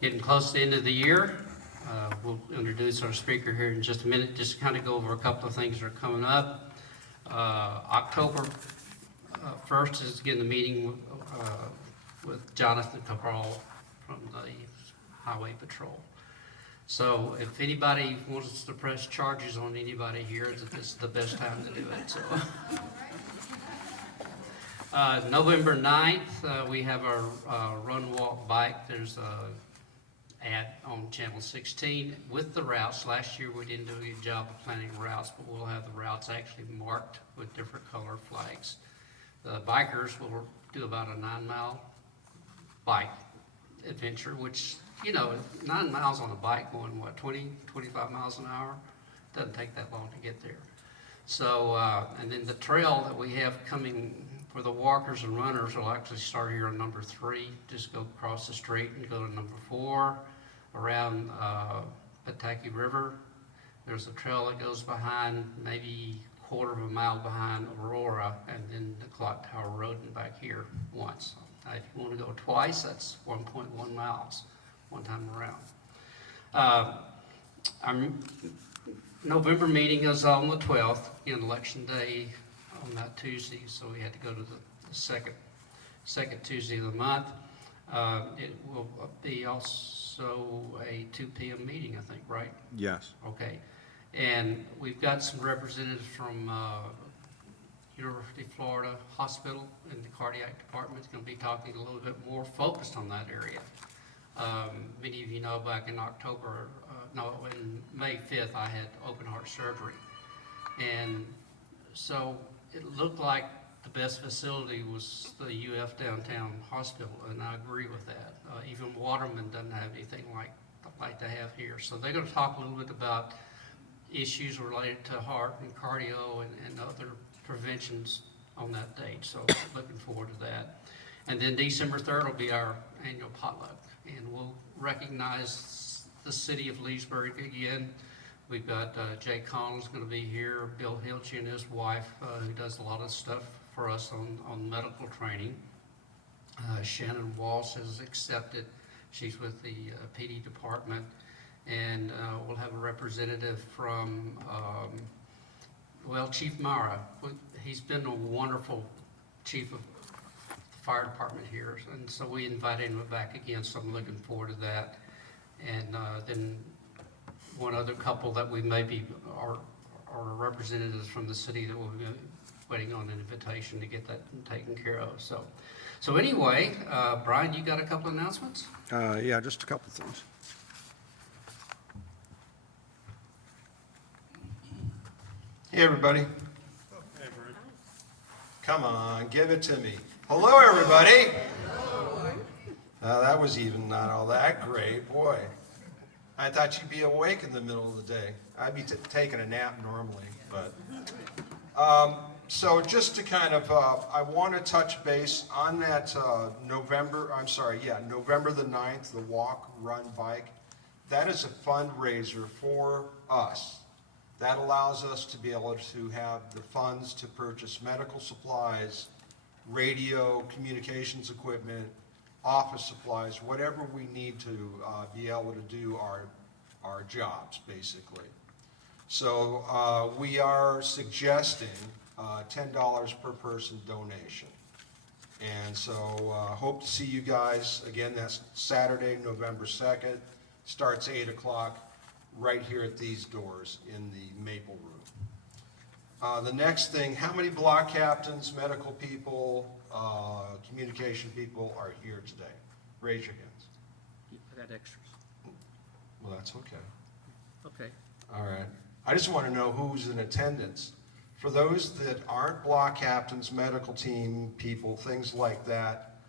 getting close to the end of the year. We'll introduce our speaker here in just a minute, just to kind of go over a couple of things that are coming up. October 1st is again the meeting with Jonathan CABRAL from the Highway Patrol. So if anybody wants to press charges on anybody here, this is the best time to do it. So. November 9th, we have our run, walk, bike. There's a ad on channel 16 with the routes. Last year we didn't do a good job of planning routes, but we'll have the routes actually marked with different color flags. The bikers will do about a 9-mile bike adventure, which, you know, 9 miles on a bike going, what, 25 miles an hour? Doesn't take that long to get there. So, and then the trail that we have coming for the walkers and runners will actually start here on number 3. Just go across the street and go to number 4 around Pataki River. There's a trail that goes behind, maybe quarter of a mile behind Aurora, and then the Clock Tower Road and back here once. If you want to go twice, that's 1.1 miles, one time around. Our November meeting is on the 12th, in election day on that Tuesday, so we had to go to the second Tuesday of the month. It will be also a 2 p.m. meeting, I think, right? Yes. Okay. And we've got some representatives from University of Florida Hospital and the cardiac department is going to be talking a little bit more focused on that area. Many of you know back in in May 5th, I had open heart surgery. And so it looked like the best facility was the UF Downtown Hospital, and I agree with that. Even Waterman doesn't have anything like they have here. So they're going to talk a little bit about issues related to heart and cardio and other preventions on that date. So looking forward to that. And then December 3rd will be our annual potluck, and we'll recognize the city of Leesburg again. We've got Jay Connell's going to be here, Bill Hilchey and his wife, who does a lot of stuff for us on medical training. Shannon Walsh has accepted. She's with the PD department. And we'll have a representative from, Chief Mara. He's been a wonderful chief of the fire department here. And so we invited him back again, so I'm looking forward to that. And then one other couple that we maybe are representatives from the city that we'll be waiting on an invitation to get that taken care of. So anyway, Brian, you got a couple announcements? Yeah, just a couple things. Hey, everybody. Hey, Brent. Come on, give it to me. Hello, everybody. That was even not all that great. Boy, I thought you'd be awake in the middle of the day. I'd be taking a nap normally, but. So just to kind of, I want to touch base on that November the 9th, the walk, run, bike. That is a fundraiser for us. That allows us to be able to have the funds to purchase medical supplies, radio, communications equipment, office supplies, whatever we need to be able to do our jobs, basically. So we are suggesting $10 per person donation. And so hope to see you guys. Again, that's Saturday, November 2nd. Starts 8 o'clock. Right here at these doors in the Maple Room. The next thing, how many block captains, medical people, communication people are here today? Raise your hands. I got extras. Well, that's okay. Okay. All right. I just want to know who's in attendance. For those that aren't block captains, medical team people, things like that,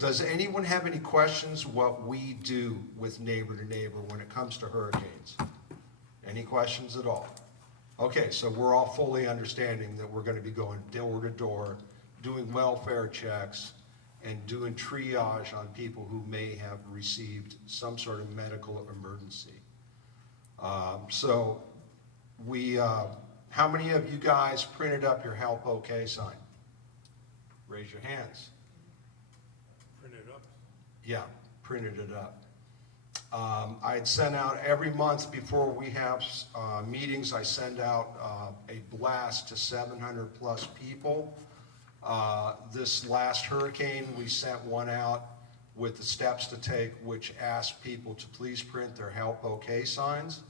does anyone have any questions what we do with neighbor to neighbor when it comes to hurricanes? Any questions at all? Okay, so we're all fully understanding that we're going to be going door to door, doing welfare checks, and doing triage on people who may have received some sort of medical emergency. So how many of you guys printed up your Help OK sign? Raise your hands. Print it up. Yeah, printed it up. I'd send out every month before we have meetings, I send out a blast to 700 plus people. This last hurricane, we sent one out with the steps to take, which asked people to please print their help okay signs,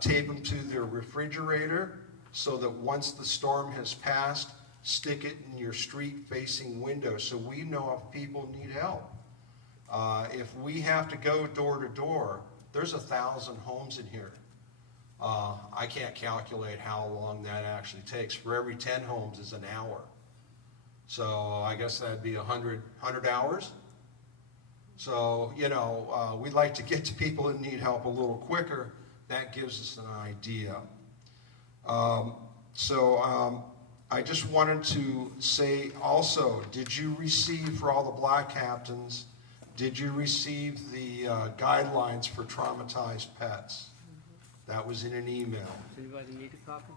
tape them to their refrigerator so that once the storm has passed, stick it in your street facing window so we know if people need help. If we have to go door to door, there's 1,000 homes in here. I can't calculate how long that actually takes. For every 10 homes is an hour. So I guess that'd be 100 hours. So, you know, we'd like to get to people that need help a little quicker. That gives us an idea. I just wanted to say also, did you receive, for all the block captains, did you receive the guidelines for traumatized pets? That was in an email. Does anybody need a copy?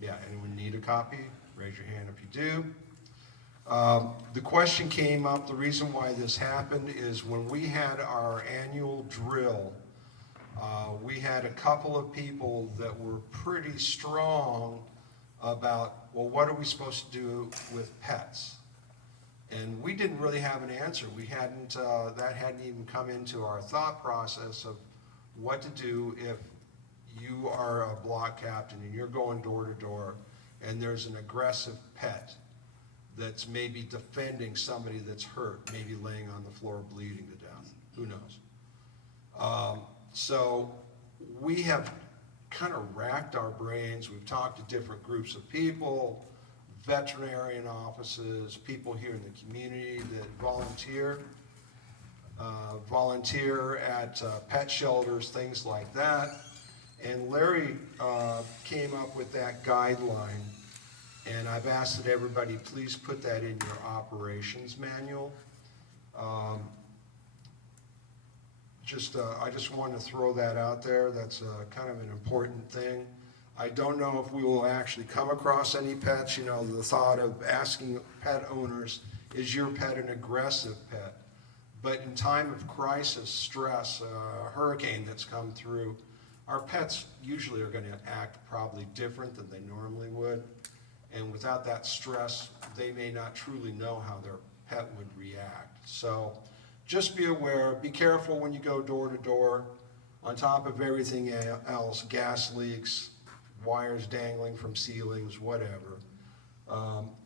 Yeah, anyone need a copy? Raise your hand if you do. The question came up, the reason why this happened is when we had our annual drill, we had a couple of people that were pretty strong about, well, what are we supposed to do with pets? And we didn't really have an answer. We hadn't, that hadn't even come into our thought process of what to do if you are a block captain and you're going door to door and there's an aggressive pet that's maybe defending somebody that's hurt, maybe laying on the floor bleeding to death. Who knows? So we have kind of racked our brains. We've talked to different groups of people, veterinarian offices, people here in the community that volunteer at pet shelters, things like that. And Larry came up with that guideline, and I've asked that everybody please put that in your operations manual. I just want to throw that out there. That's kind of an important thing. I don't know if we will actually come across any pets. You know, the thought of asking pet owners, is your pet an aggressive pet? But in time of crisis, stress, a hurricane that's come through, our pets usually are going to act probably different than they normally would. And without that stress, they may not truly know how their pet would react. So just be aware, be careful when you go door to door. On top of everything else, gas leaks, wires dangling from ceilings, whatever.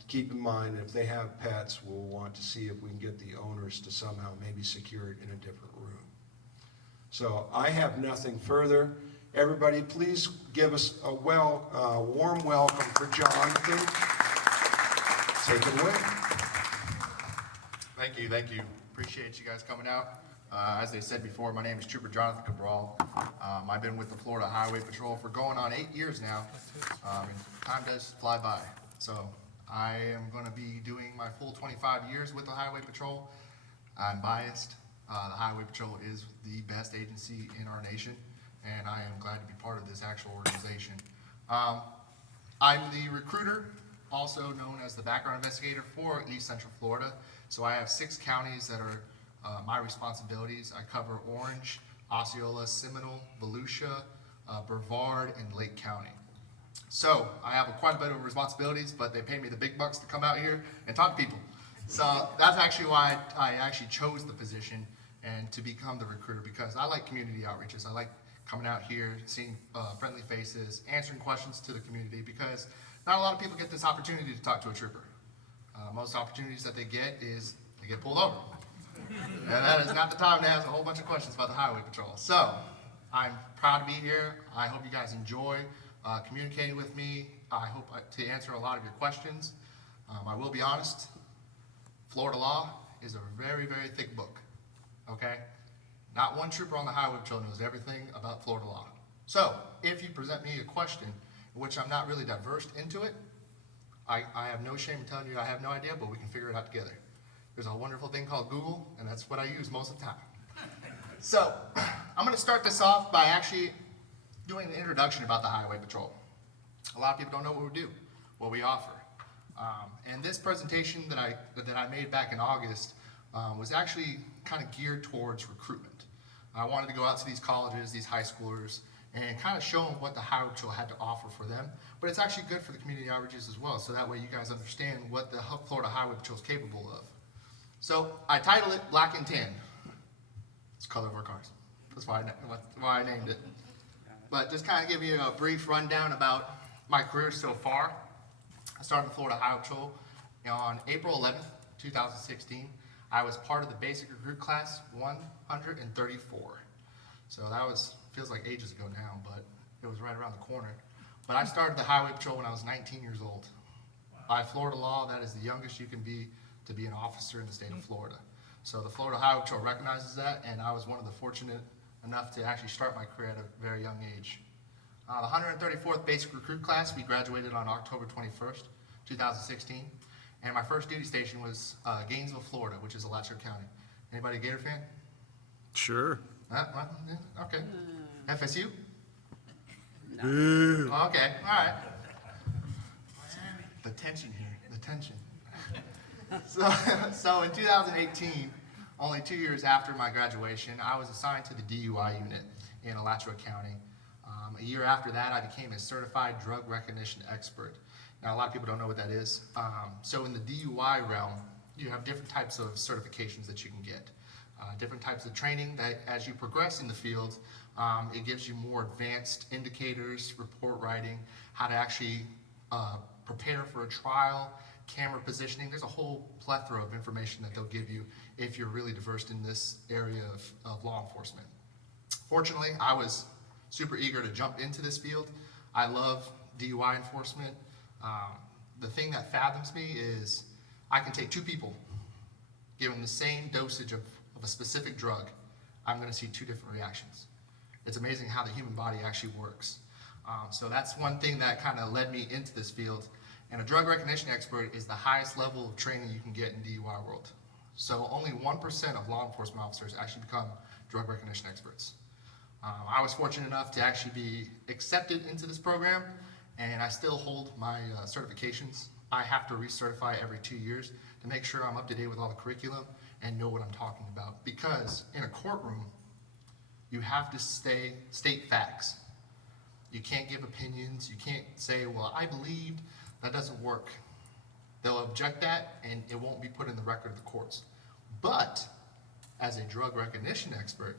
Keep in mind, if they have pets, we'll want to see if we can get the owners to somehow maybe secure it in a different room. So I have nothing further. Everybody, please give us a warm welcome for Jonathan. Take it away. Thank you. Appreciate you guys coming out. As they said before, my name is Trooper Jonathan Cabral. I've been with the Florida Highway Patrol for going on 8 years now. And time does fly by. So I am going to be doing my full 25 years with the Highway Patrol. I'm biased. The Highway Patrol is the best agency in our nation, and I am glad to be part of this actual organization. I'm the recruiter, also known as the background investigator for East Central Florida. So I have 6 counties that are my responsibilities. I cover Orange, Osceola, Seminole, Volusia, Brevard, and Lake County. So I have quite a bit of responsibilities, but they pay me the big bucks to come out here and talk to people. So that's actually why I actually chose the position and to become the recruiter, because I like community outreaches. I like coming out here, seeing friendly faces, answering questions to the community, because not a lot of people get this opportunity to talk to a trooper. Most opportunities that they get is they get pulled over. And that is not the time to ask a whole bunch of questions about the Highway Patrol. So I'm proud to be here. I hope you guys enjoy communicating with me. I hope to answer a lot of your questions. I will be honest, Florida law is a very, very thick book, okay? Not one trooper on the Highway Patrol knows everything about Florida law. So if you present me a question in which I'm not really diverse into it, I have no shame in telling you I have no idea, but we can figure it out together. There's a wonderful thing called Google, and that's what I use most of the time. So I'm going to start this off by actually doing an introduction about the Highway Patrol. A lot of people don't know what we do, what we offer. And this presentation that I made back in August was actually kind of geared towards recruitment. I wanted to go out to these colleges, these high schoolers, and kind of show them what the Highway Patrol had to offer for them. But it's actually good for the community outreaches as well, so that way you guys understand what the Florida Highway Patrol is capable of. So I titled it Black and Tan. It's the color of our cars. That's why I named it. But just kind of give you a brief rundown about my career so far. I started the Florida Highway Patrol on April 11th, 2016. I was part of the basic recruit class 134. So that feels like ages ago now, but it was right around the corner. But I started the Highway Patrol when I was 19 years old. By Florida law, that is the youngest you can be to be an officer in the state of Florida. So the Florida Highway Patrol recognizes that, and I was one of the fortunate enough to actually start my career at a very young age. The 134th basic recruit class, we graduated on October 21st, 2016. And my first duty station was Gainesville, Florida, which is Alachua County. Anybody a Gator fan? Sure. Okay. FSU? Boo. Okay, all right. The tension here, the tension. So in 2018, only 2 years after my graduation, I was assigned to the DUI unit in Alachua County. A year after that, I became a certified drug recognition expert. Now, a lot of people don't know what that is. So in the DUI realm, you have different types of certifications that you can get. Different types of training that as you progress in the field, it gives you more advanced indicators, report writing, how to actually prepare for a trial, camera positioning. There's a whole plethora of information that they'll give you if you're really diverse in this area of law enforcement. Fortunately, I was super eager to jump into this field. I love DUI enforcement. The thing that fathoms me is I can take two people, give them the same dosage of a specific drug. I'm going to see two different reactions. It's amazing how the human body actually works. So that's one thing that kind of led me into this field. And a drug recognition expert is the highest level of training you can get in DUI world. So only 1% of law enforcement officers actually become drug recognition experts. I was fortunate enough to actually be accepted into this program, and I still hold my certifications. I have to recertify every 2 years to make sure I'm up to date with all the curriculum and know what I'm talking about. Because in a courtroom, you have to state facts. You can't give opinions. You can't say, well, I believed. That doesn't work. They'll object that, and it won't be put in the record of the courts. But as a drug recognition expert,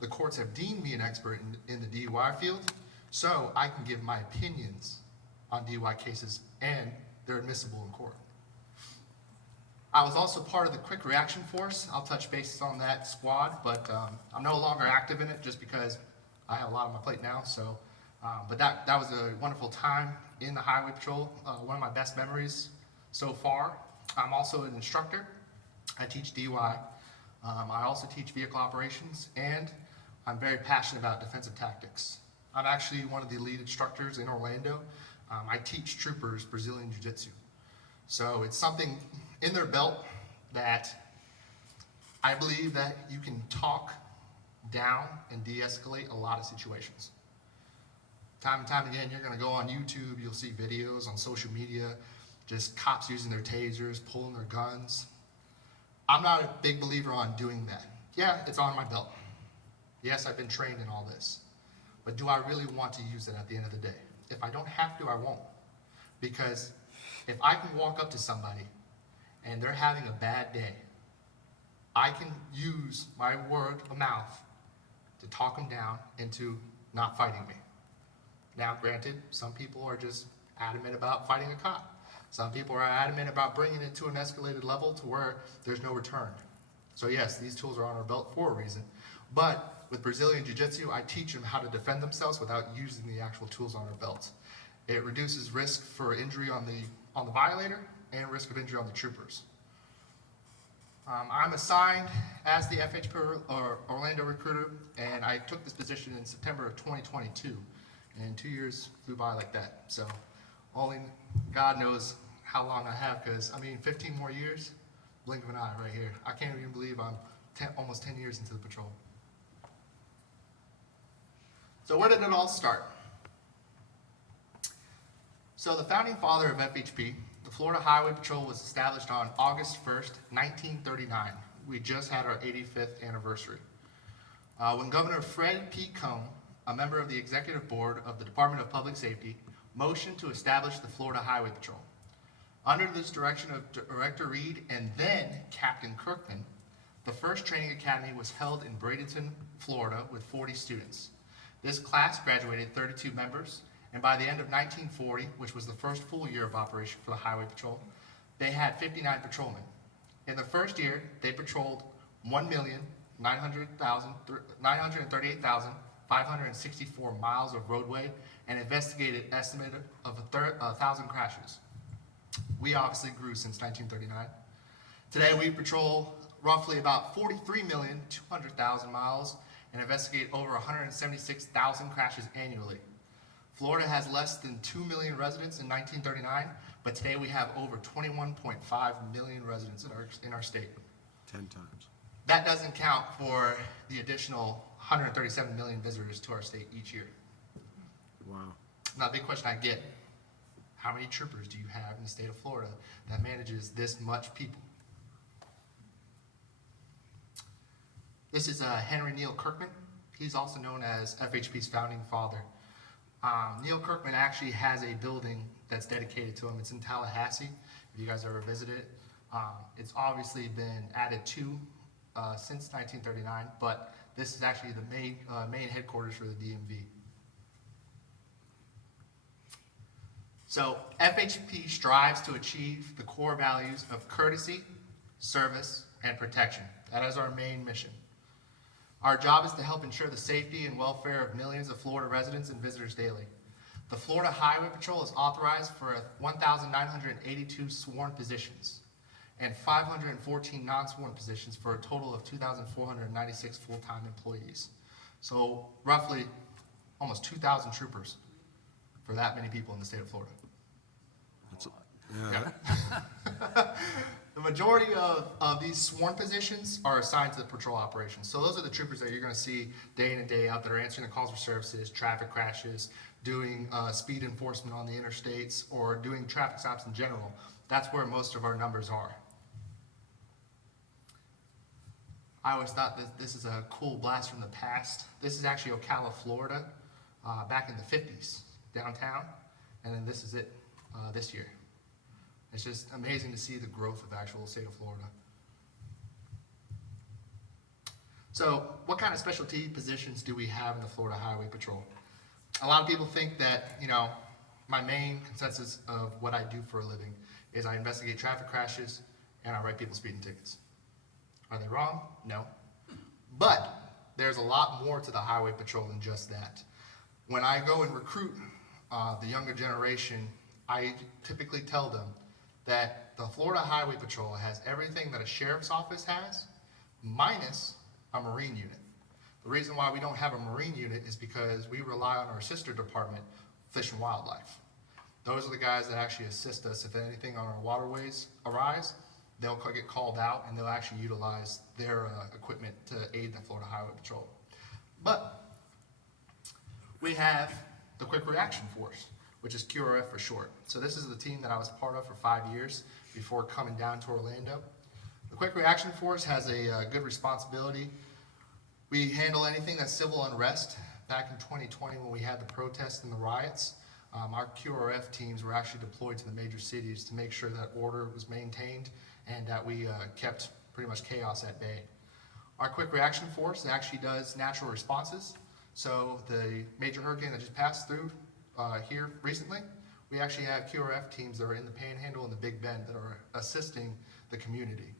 the courts have deemed me an expert in the DUI field, so I can give my opinions on DUI cases, and they're admissible in court. I was also part of the Quick Reaction Force. I'll touch base on that squad, but I'm no longer active in it just because I have a lot on my plate now. So, but that was a wonderful time in the Highway Patrol. One of my best memories so far. I'm also an instructor. I teach DUI. I also teach vehicle operations, and I'm very passionate about defensive tactics. I'm actually one of the lead instructors in Orlando. I teach troopers Brazilian Jiu-Jitsu. So it's something in their belt that I believe that you can talk down and de-escalate a lot of situations. Time and time again, you're gonna go on YouTube, you'll see videos on social media, just cops using their tasers, pulling their guns. I'm not a big believer on doing that. Yeah, it's on my belt. Yes, I've been trained in all this. But do I really want to use it at the end of the day? If I don't have to, I won't. Because if I can walk up to somebody and they're having a bad day, I can use my word of mouth to talk them down into not fighting me. Now, granted, some people are just adamant about fighting a cop. Some people are adamant about bringing it to an escalated level to where there's no return. So yes, these tools are on our belt for a reason. But with Brazilian Jiu-Jitsu, I teach them how to defend themselves without using the actual tools on our belt. It reduces risk for injury on the violator and risk of injury on the troopers. I'm assigned as the FHP or Orlando recruiter, and I took this position in September of 2022, and 2 years flew by like that. So only God knows how long I have, because 15 more years, blink of an eye right here. I can't even believe I'm almost 10 years into the patrol. So where did it all start? So the founding father of FHP The Florida Highway Patrol was established on August 1st, 1939. We just had our 85th anniversary. When Governor Fred P. Cone, a member of the Executive Board of the Department of Public Safety, motioned to establish the Florida Highway Patrol. Under this direction of Director Reed and then Captain Kirkman, the first training academy was held in Bradenton, Florida, with 40 students. This class graduated 32 members, and by the end of 1940, which was the first full year of operation for the Highway Patrol, they had 59 patrolmen. In the first year, they patrolled 938,564 miles of roadway and investigated an estimate of 1,000 crashes. We obviously grew since 1939. Today, we patrol roughly about 43,200,000 miles and investigate over 176,000 crashes annually. Florida has less than 2 million residents in 1939, but today we have over 21.5 million residents in our state. 10 times. That doesn't count for the additional 137 million visitors to our state each year. Wow. Now, the big question I get, how many troopers do you have in the state of Florida that manages this much people? This is Henry Neil Kirkman. He's also known as FHP's founding father. Neil Kirkman actually has a building that's dedicated to him. It's in Tallahassee, if you guys ever visited it. It's obviously been added to since 1939, but this is actually the main headquarters for the DMV. So FHP strives to achieve the core values of courtesy, service, and protection. That is our main mission. Our job is to help ensure the safety and welfare of millions of Florida residents and visitors daily. The Florida Highway Patrol is authorized for 1,982 sworn positions and 514 non-sworn positions for a total of 2,496 full-time employees. So roughly almost 2,000 troopers for that many people in the state of Florida. Yeah. The majority of these sworn positions are assigned to the patrol operations. So those are the troopers that you're going to see day in and day out that are answering the calls for services, traffic crashes, doing speed enforcement on the interstates, or doing traffic stops in general. That's where most of our numbers are. I always thought that this is a cool blast from the past. This is actually Ocala, Florida, back in the 50s, downtown. And then this is it this year. It's just amazing to see the growth of the actual state of Florida. So what kind of specialty positions do we have in the Florida Highway Patrol? A lot of people think that, my main consensus of what I do for a living is I investigate traffic crashes and I write people speeding tickets. Are they wrong? No. But there's a lot more to the Highway Patrol than just that. When I go and recruit the younger generation, I typically tell them that the Florida Highway Patrol has everything that a sheriff's office has, minus a Marine unit. The reason why we don't have a Marine unit is because we rely on our sister department, Fish and Wildlife. Those are the guys that actually assist us if anything on our waterways arise. They'll get called out and they'll actually utilize their equipment to aid the Florida Highway Patrol. But we have the Quick Reaction Force, which is QRF for short. So this is the team that I was part of for 5 years before coming down to Orlando. The Quick Reaction Force has a good responsibility. We handle anything that's civil unrest. Back in 2020 when we had the protests and the riots, our QRF teams were actually deployed to the major cities to make sure that order was maintained and that we kept pretty much chaos at bay. Our Quick Reaction Force actually does natural responses. So the major hurricane that just passed through here recently, we actually have QRF teams that are in the Panhandle and the Big Bend that are assisting the community.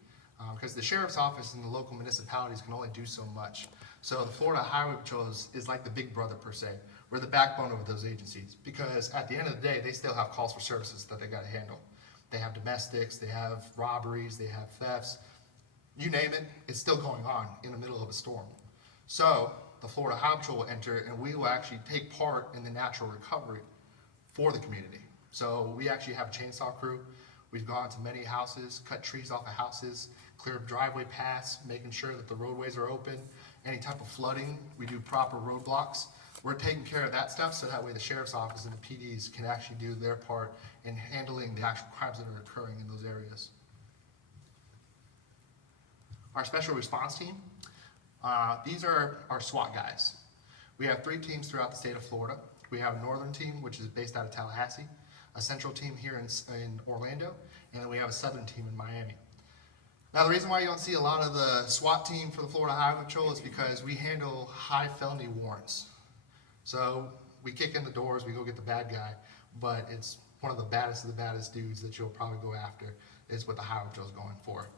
Because the sheriff's office and the local municipalities can only do so much. So the Florida Highway Patrol is like the big brother per se. We're the backbone of those agencies because at the end of the day, they still have calls for services that they got to handle. They have domestics, they have robberies, they have thefts. You name it, it's still going on in the middle of a storm. So the Florida Highway Patrol will enter and we will actually take part in the natural recovery for the community. So we actually have a chainsaw crew. We've gone to many houses, cut trees off of houses, clear driveway paths, making sure that the roadways are open. Any type of flooding, we do proper roadblocks. we're taking care of that stuff, so that way the sheriff's office and the PDs can actually do their part in handling the actual crimes that are occurring in those areas. Our special response team, these are our SWAT guys. We have 3 teams throughout the state of Florida. We have a northern team, which is based out of Tallahassee, a central team here in Orlando, and then we have a southern team in Miami. Now, the reason why you don't see a lot of the SWAT team for the Florida Highway Patrol is because we handle high felony warrants. So we kick in the doors, we go get the bad guy, but it's one of the baddest dudes that you'll probably go after is what the Highway Patrol is going for.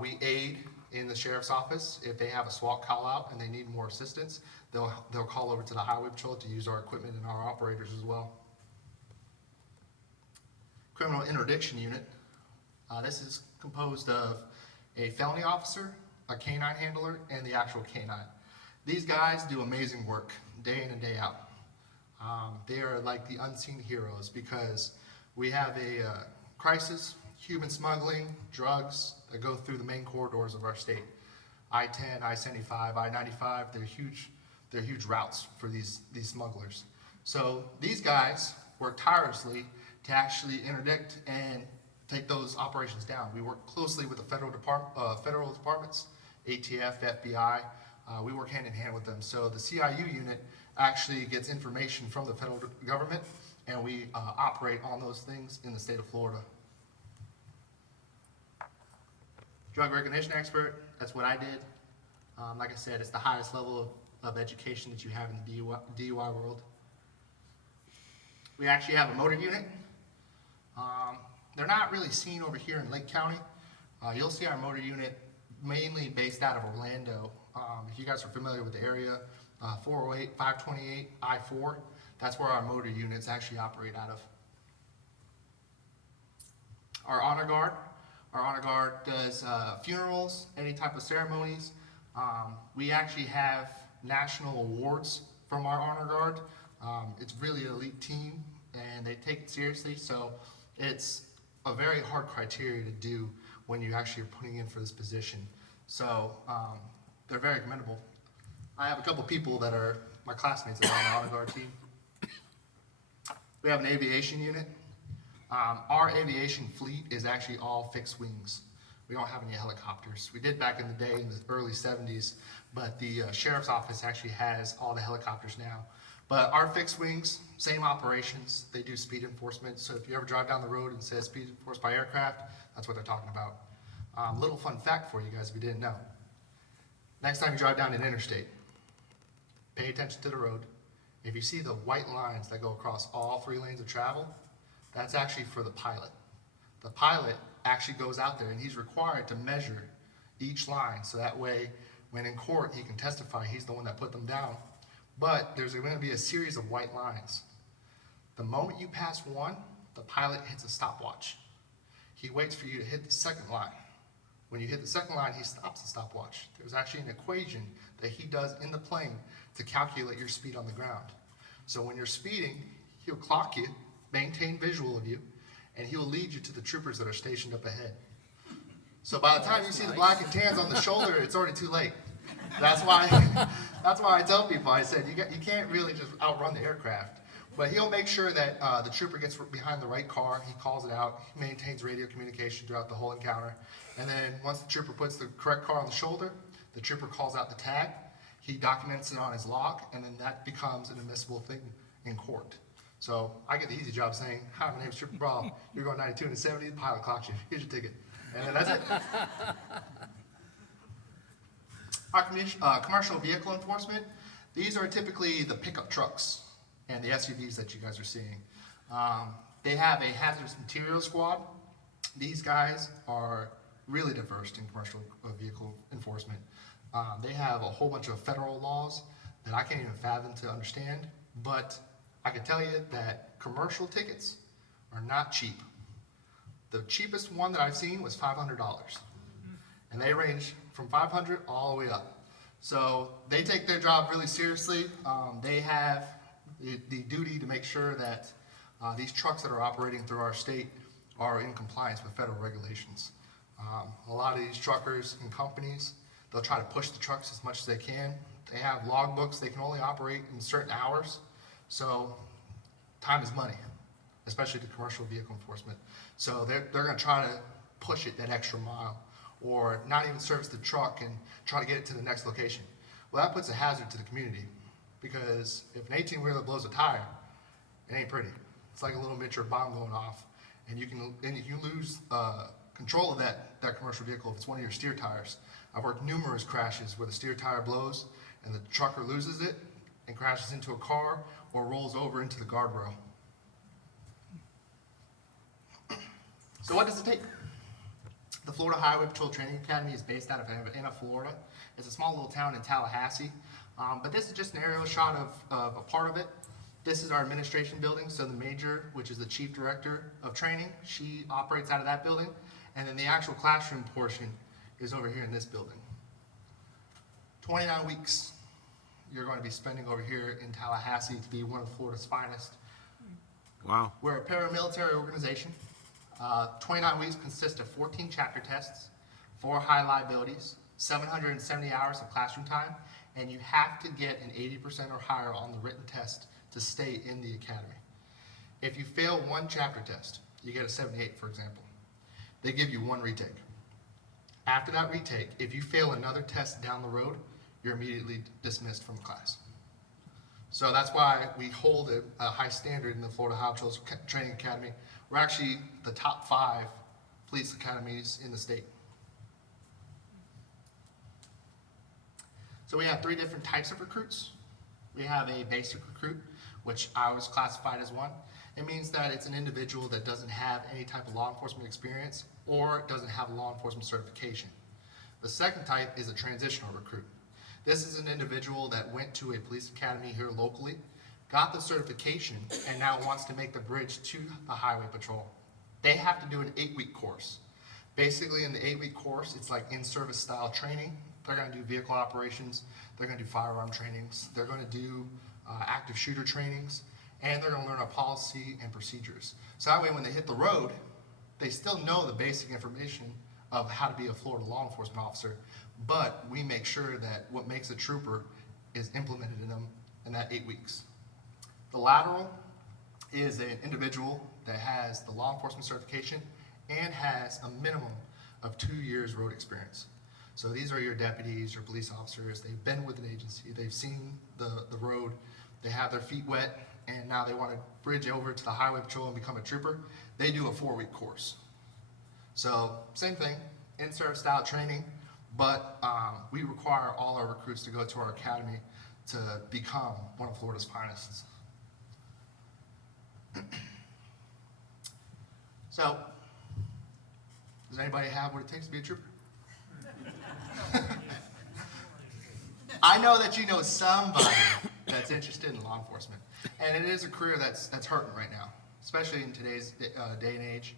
We aid in the sheriff's office. If they have a SWAT call out and they need more assistance, they'll call over to the Highway Patrol to use our equipment and our operators as well. Criminal Interdiction Unit. This is composed of a felony officer, a canine handler, and the actual canine. These guys do amazing work day in and day out. They are like the unseen heroes because we have a crisis, human smuggling, drugs that go through the main corridors of our state. I-10, I-75, I-95, they're huge routes for these smugglers. So these guys work tirelessly to actually interdict and take those operations down. We work closely with the federal departments, ATF, FBI. We work hand in hand with them. So the CIU unit actually gets information from the federal government, and we operate on those things in the state of Florida. Drug recognition expert, that's what I did. Like I said, it's the highest level of education that you have in the DUI world. We actually have a motor unit. They're not really seen over here in Lake County. You'll see our motor unit mainly based out of Orlando. If you guys are familiar with the area, 408, 528, I-4, that's where our motor units actually operate out of. Our honor guard does funerals, any type of ceremonies. We actually have national awards from our honor guard. It's really an elite team, and they take it seriously, so it's a very hard criteria to do when you actually are putting in for this position. So they're very commendable. I have a couple people that are my classmates that are on the honor guard team. We have an aviation unit. Our aviation fleet is actually all fixed wings. We don't have any helicopters. We did back in the day in the early 70s, but the sheriff's office actually has all the helicopters now. But our fixed wings, same operations. They do speed enforcement. So if you ever drive down the road and says speed enforced by aircraft, that's what they're talking about. Little fun fact for you guys if you didn't know. Next time you drive down an interstate, pay attention to the road. If you see the white lines that go across all 3 lanes of travel, that's actually for the pilot. The pilot actually goes out there and he's required to measure each line so that way when in court he can testify he's the one that put them down. But there's going to be a series of white lines. The moment you pass one, the pilot hits a stopwatch. He waits for you to hit the second line. When you hit the second line, he stops the stopwatch. There's actually an equation that he does in the plane to calculate your speed on the ground. So when you're speeding, he'll clock you, maintain visual of you, and he'll lead you to the troopers that are stationed up ahead. So by the time you see the black and tans on the shoulder, it's already too late. That's why I tell people, I said, you can't really just outrun the aircraft. But he'll make sure that the trooper gets behind the right car, he calls it out, he maintains radio communication throughout the whole encounter. And then once the trooper puts the correct car on the shoulder, the trooper calls out the tag, he documents it on his log, and then that becomes an admissible thing in court. So I get the easy job saying, hi, my name is Trooper Brawl, you're going 92 and 70, the pilot clocks you, here's your ticket. And then that's it. Our commercial vehicle enforcement, these are typically the pickup trucks and the SUVs that you guys are seeing. They have a hazardous materials squad. These guys are really diverse in commercial vehicle enforcement. They have a whole bunch of federal laws that I can't even fathom to understand, but I can tell you that commercial tickets are not cheap. The cheapest one that I've seen was $500, and they range from $500 all the way up. So they take their job really seriously. They have the duty to make sure that these trucks that are operating through our state are in compliance with federal regulations. A lot of these truckers and companies, they'll try to push the trucks as much as they can They have logbooks. They can only operate in certain hours. So time is money, especially to commercial vehicle enforcement. So they're going to try to push it that extra mile, or not even service the truck and try to get it to the next location. Well, that puts a hazard to the community, because if an 18-wheeler blows a tire, it ain't pretty. It's like a little miniature bomb going off, and you can lose control of that commercial vehicle if it's one of your steer tires. I've worked numerous crashes where the steer tire blows and the trucker loses it and crashes into a car or rolls over into the guardrail. So what does it take? The Florida Highway Patrol Training Academy is based out of Anna, Florida. It's a small little town in Tallahassee. But this is just an aerial shot of a part of it. This is our administration building. So the major, which is the chief director of training, she operates out of that building. And then the actual classroom portion is over here in this building. 29 weeks you're going to be spending over here in Tallahassee to be one of Florida's finest. Wow. We're a paramilitary organization. 29 weeks consist of 14 chapter tests, 4 high liabilities, 770 hours of classroom time, and you have to get an 80% or higher on the written test to stay in the academy. If you fail one chapter test, you get a 78, for example. They give you one retake. After that retake, if you fail another test down the road, you're immediately dismissed from the class. So that's why we hold a high standard in the Florida Highway Patrol Training Academy. We're actually the top 5 police academies in the state. So we have 3 different types of recruits. We have a basic recruit, which I was classified as one. It means that it's an individual that doesn't have any type of law enforcement experience or doesn't have a law enforcement certification. The second type is a transitional recruit. This is an individual that went to a police academy here locally, got the certification, and now wants to make the bridge to the highway patrol. They have to do an 8-week course. Basically, in the 8-week course, it's like in-service style training. They're going to do vehicle operations, they're going to do firearm trainings, they're going to do active shooter trainings, and they're going to learn our policy and procedures. So that way when they hit the road, they still know the basic information of how to be a Florida law enforcement officer, but we make sure that what makes a trooper is implemented in them in that 8 weeks. The lateral is an individual that has the law enforcement certification and has a minimum of 2 years road experience. So these are your deputies, your police officers. They've been with an agency, they've seen the road, they have their feet wet, and now they want to bridge over to the highway patrol and become a trooper. They do a 4-week course. So same thing, in-service style training, but we require all our recruits to go to our academy to become one of Florida's finest. So, does anybody have what it takes to be a trooper? I know that you know somebody that's interested in law enforcement, and it is a career that's hurting right now, especially in today's day and age.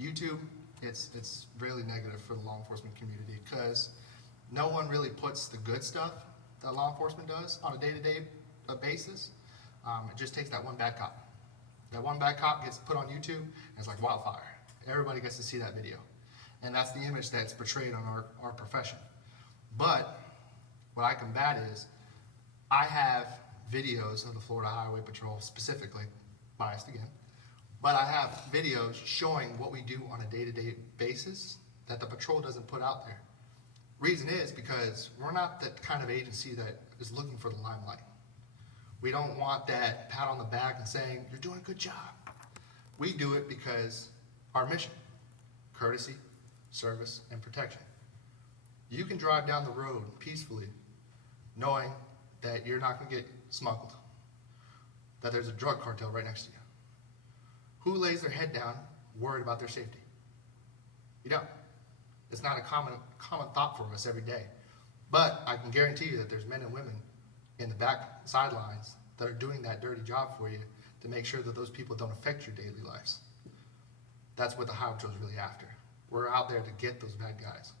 YouTube, it's really negative for the law enforcement community because no one really puts the good stuff that law enforcement does on a day-to-day basis. It just takes that one bad cop. That one bad cop gets put on YouTube, and it's like wildfire. Everybody gets to see that video. And that's the image that's portrayed on our profession. But what I combat is, I have videos of the Florida Highway Patrol specifically, biased again, but I have videos showing what we do on a day-to-day basis that the patrol doesn't put out there. Reason is because we're not the kind of agency that is looking for the limelight. We don't want that pat on the back and saying, you're doing a good job. We do it because our mission, courtesy, service, and protection. You can drive down the road peacefully knowing that you're not going to get smuggled, that there's a drug cartel right next to you. Who lays their head down worried about their safety? You don't. It's not a common thought for us every day. But I can guarantee you that there's men and women in the back sidelines that are doing that dirty job for you to make sure that those people don't affect your daily lives. That's what the Highway Patrol is really after. We're out there to get those bad guys.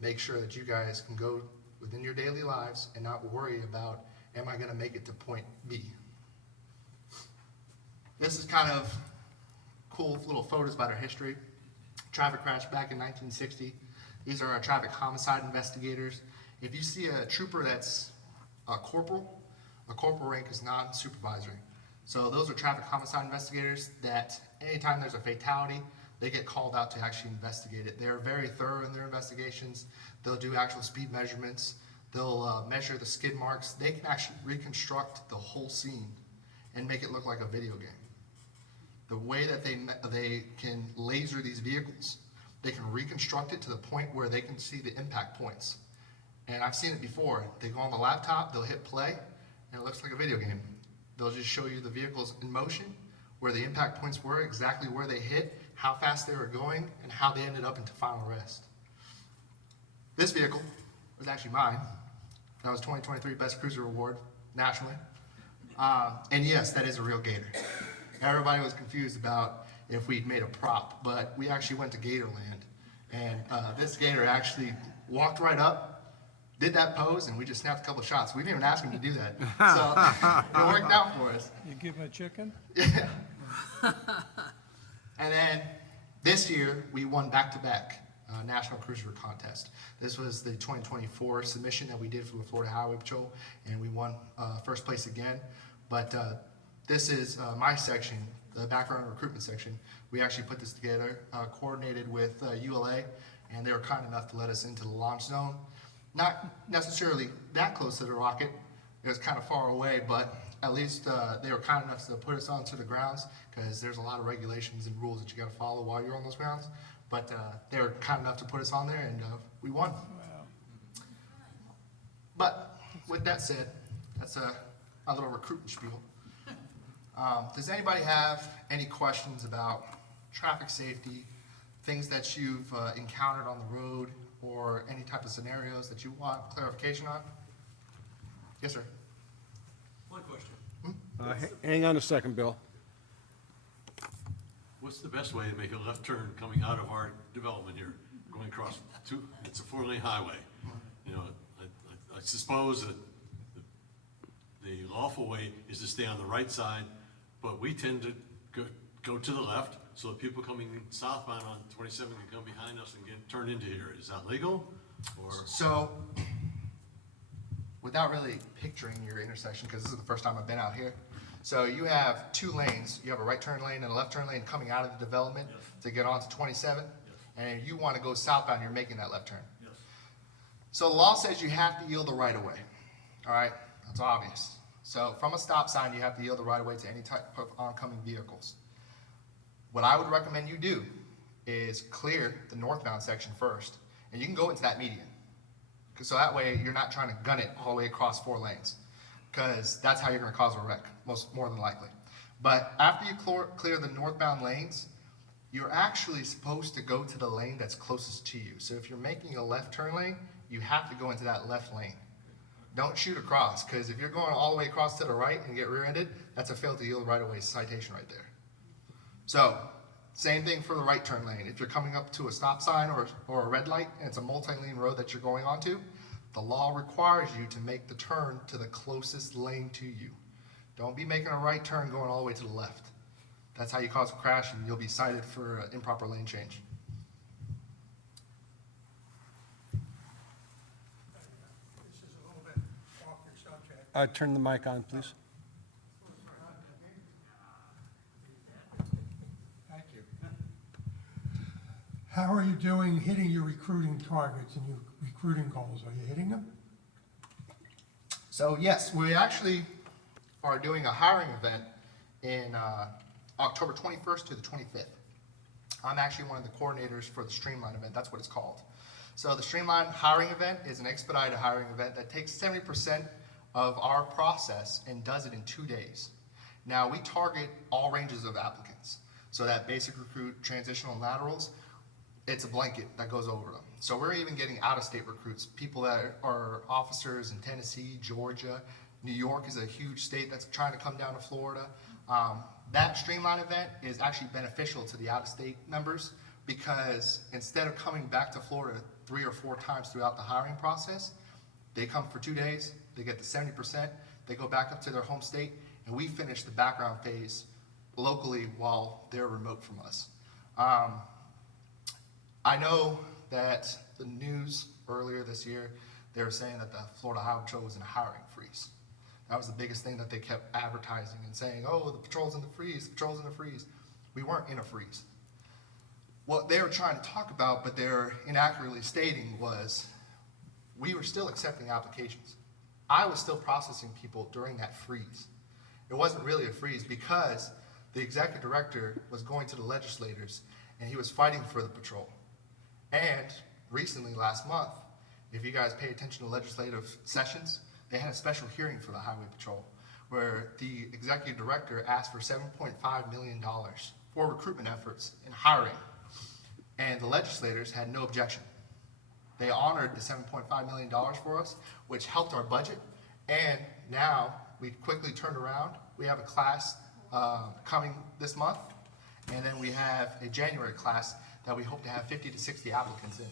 Make sure that you guys can go within your daily lives and not worry about, am I going to make it to point B? This is kind of cool little photos about our history. Traffic crash back in 1960. These are our traffic homicide investigators. If you see a trooper that's corporal. A corporal rank is non-supervisory. So those are traffic homicide investigators that anytime there's a fatality, they get called out to actually investigate it. They're very thorough in their investigations. They'll do actual speed measurements. They'll measure the skid marks. They can actually reconstruct the whole scene and make it look like a video game. The way that they can laser these vehicles, they can reconstruct it to the point where they can see the impact points. And I've seen it before. They go on the laptop, they'll hit play, and it looks like a video game. They'll just show you the vehicles in motion, where the impact points were, exactly where they hit, how fast they were going, and how they ended up into final arrest. This vehicle was actually mine. That was 2023 Best Cruiser Award nationally. And yes, that is a real Gator. Everybody was confused about if we'd made a prop, but we actually went to Gatorland. And this Gator actually walked right up, did that pose, and we just snapped a couple shots. We didn't even ask him to do that. So it worked out for us. You give him a chicken? Yeah. And then this year, we won back-to-back National Cruiser Contest. This was the 2024 submission that we did for the Florida Highway Patrol, and we won first place again. But this is my section, the background recruitment section. We actually put this together, coordinated with ULA, and they were kind enough to let us into the launch zone. Not necessarily that close to the rocket. It was kind of far away, but at least they were kind enough to put us onto the grounds, because there's a lot of regulations and rules that you got to follow while you're on those grounds. But they were kind enough to put us on there, and we won. Wow. But with that said, that's a little recruitment spiel. Does anybody have any questions about traffic safety, things that you've encountered on the road, or any type of scenarios that you want clarification on? Yes, sir. One question. Hang on a second, Bill. What's the best way to make a left turn coming out of our development here, going across it's a 4-lane highway? You know, I suppose that the lawful way is to stay on the right side, but we tend to go to the left, so that people coming southbound on 27 can come behind us and get turned into here. Is that legal, or? So, without really picturing your intersection, because this is the first time I've been out here, so you have 2 lanes. You have a right turn lane and a left turn lane coming out of the development to get onto 27. And if you want to go southbound, you're making that left turn. Yes. So the law says you have to yield the right of way. All right, that's obvious. So from a stop sign, you have to yield the right of way to any type of oncoming vehicles. What I would recommend you do is clear the northbound section first, and you can go into that median. So that way you're not trying to gun it all the way across 4 lanes, because that's how you're going to cause a wreck, more than likely. But after you clear the northbound lanes, you're actually supposed to go to the lane that's closest to you. So if you're making a left turn lane, you have to go into that left lane. Don't shoot across, because if you're going all the way across to the right and get rear-ended, that's a fail to yield right-of-way citation right there. So, same thing for the right turn lane. If you're coming up to a stop sign or a red light and it's a multi-lane road that you're going onto, the law requires you to make the turn to the closest lane to you. Don't be making a right turn going all the way to the left. That's how you cause a crash, and you'll be cited for improper lane change. This is a little bit off your subject. Turn the mic on, please. Thank you. How are you doing hitting your recruiting targets and your recruiting goals? Are you hitting them? So yes, we actually are doing a hiring event in October 21st to the 25th. I'm actually one of the coordinators for the Streamline event. That's what it's called. So the Streamline hiring event is an expedited hiring event that takes 70% of our process and does it in 2 days. Now, we target all ranges of applicants. So that basic recruit, transitional and laterals, it's a blanket that goes over them. So we're even getting out-of-state recruits, people that are officers in Tennessee, Georgia. New York is a huge state that's trying to come down to Florida. That Streamline event is actually beneficial to the out-of-state members, because instead of coming back to Florida 3 or 4 times throughout the hiring process, they come for 2 days, they get the 70%, they go back up to their home state, and we finish the background phase locally while they're remote from us. I know that the news earlier this year, they were saying that the Florida Highway Patrol was in a hiring freeze. That was the biggest thing that they kept advertising and saying, oh, the patrol's in the freeze, the patrol's in the freeze. We weren't in a freeze. What they were trying to talk about, but they're inaccurately stating, was we were still accepting applications. I was still processing people during that freeze. It wasn't really a freeze because the executive director was going to the legislators and he was fighting for the patrol. And recently, last month, if you guys pay attention to legislative sessions, they had a special hearing for the Highway Patrol where the executive director asked for $7.5 million for recruitment efforts and hiring. And the legislators had no objection. They honored the $7.5 million for us, which helped our budget. And now we quickly turned around. We have a class coming this month. And then we have a January class that we hope to have 50 to 60 applicants in.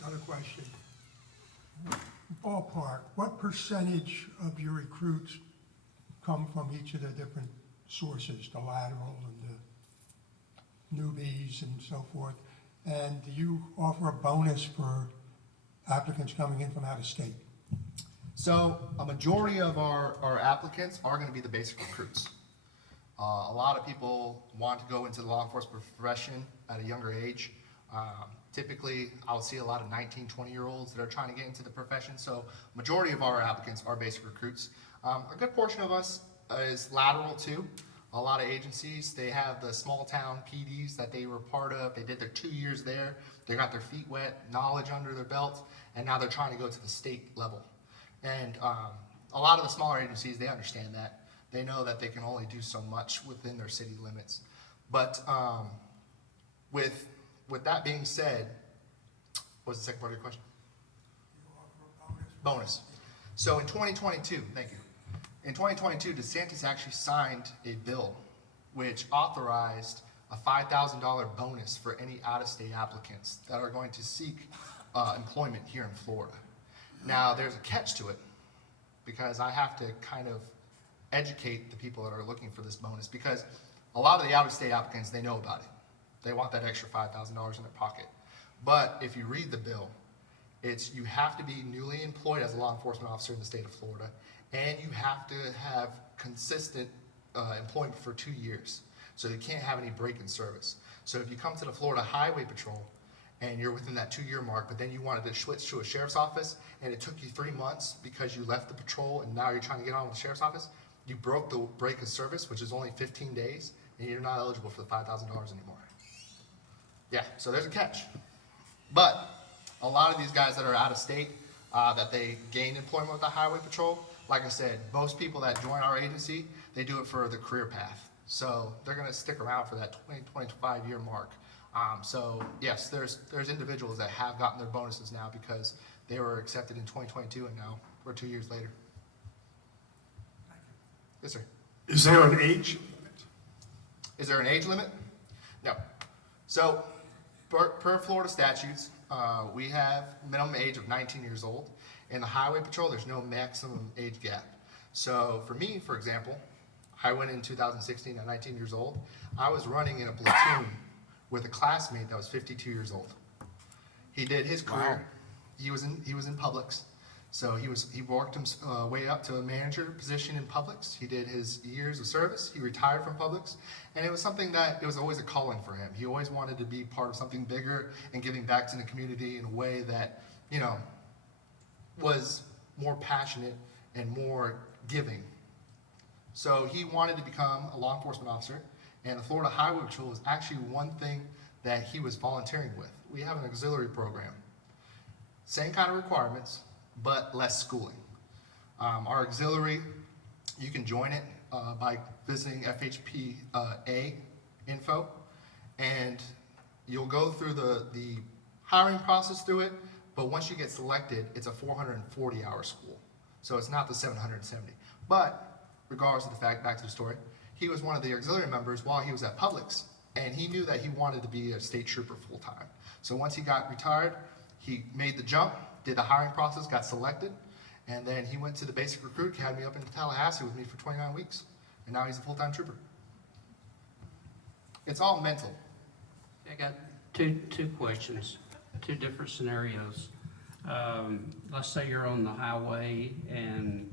Another question. Ballpark, what percentage of your recruits come from each of the different sources, the lateral and the newbies and so forth? And do you offer a bonus for applicants coming in from out of state? So a majority of our applicants are going to be the basic recruits. A lot of people want to go into the law enforcement profession at a younger age. Typically, I'll see a lot of 19, 20-year-olds that are trying to get into the profession. So majority of our applicants are basic recruits. A good portion of us is lateral too. A lot of agencies, they have the small town PDs that they were part of. They did their 2 years there. They got their feet wet, knowledge under their belt, and now they're trying to go to the state level. And a lot of the smaller agencies, they understand that. They know that they can only do so much within their city limits. But with that being said, what was the second part of your question? Bonus. So in 2022, thank you. In 2022, DeSantis actually signed a bill which authorized a $5,000 bonus for any out-of-state applicants that are going to seek employment here in Florida. Now, there's a catch to it because I have to kind of educate the people that are looking for this bonus because a lot of the out-of-state applicants, they know about it. They want that extra $5,000 in their pocket. But if you read the bill, it's you have to be newly employed as a law enforcement officer in the state of Florida, and you have to have consistent employment for 2 years. So you can't have any break in service. So if you come to the Florida Highway Patrol and you're within that 2-year mark, but then you wanted to switch to a sheriff's office and it took you 3 months because you left the patrol and now you're trying to get on with the sheriff's office, you broke the break of service, which is only 15 days, and you're not eligible for the $5,000 anymore. Yeah, so there's a catch. But a lot of these guys that are out of state, that they gain employment with the Highway Patrol, like I said, most people that join our agency, they do it for the career path. So they're gonna stick around for that 25-year mark. So yes, there's individuals that have gotten their bonuses now because they were accepted in 2022 and now we're 2 years later. Yes, sir. Is there an age limit? Is there an age limit? No. So per Florida statutes, we have minimum age of 19 years old. In the Highway Patrol, there's no maximum age gap. So for me, for example, I went in 2016 at 19 years old. I was running in a platoon with a classmate that was 52 years old. He did his career. He was in Publix. So he worked his way up to a manager position in Publix. He did his years of service. He retired from Publix. And it was something that, it was always a calling for him. He always wanted to be part of something bigger and giving back to the community in a way that, you know, was more passionate and more giving. So he wanted to become a law enforcement officer, and the Florida Highway Patrol was actually one thing that he was volunteering with. We have an auxiliary program. Same kind of requirements, but less schooling. Our auxiliary, you can join it by visiting FHPA info, and you'll go through the hiring process through it, but once you get selected, it's a 440-hour school. So it's not the 770. But regardless of the fact, back to the story, he was one of the auxiliary members while he was at Publix, and he knew that he wanted to be a state trooper full-time. So once he got retired, he made the jump, did the hiring process, got selected, and then he went to the Basic Recruit Academy up in Tallahassee with me for 29 weeks, and now he's a full-time trooper. It's all mental. I got two questions two different scenarios. Let's say you're on the highway and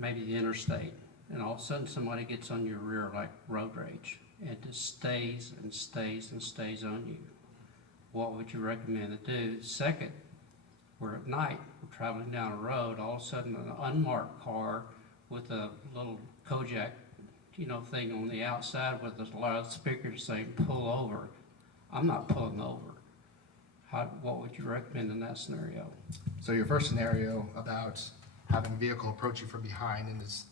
maybe the interstate, and all of a sudden somebody gets on your rear like road rage, and just stays and stays and stays on you. What would you recommend to do? Second, we're at night, we're traveling down a road, all of a sudden an unmarked car with a little Kojak, thing on the outside with a loudspeaker saying pull over. I'm not pulling over. What would you recommend in that scenario? So your first scenario about having a vehicle approach you from behind and is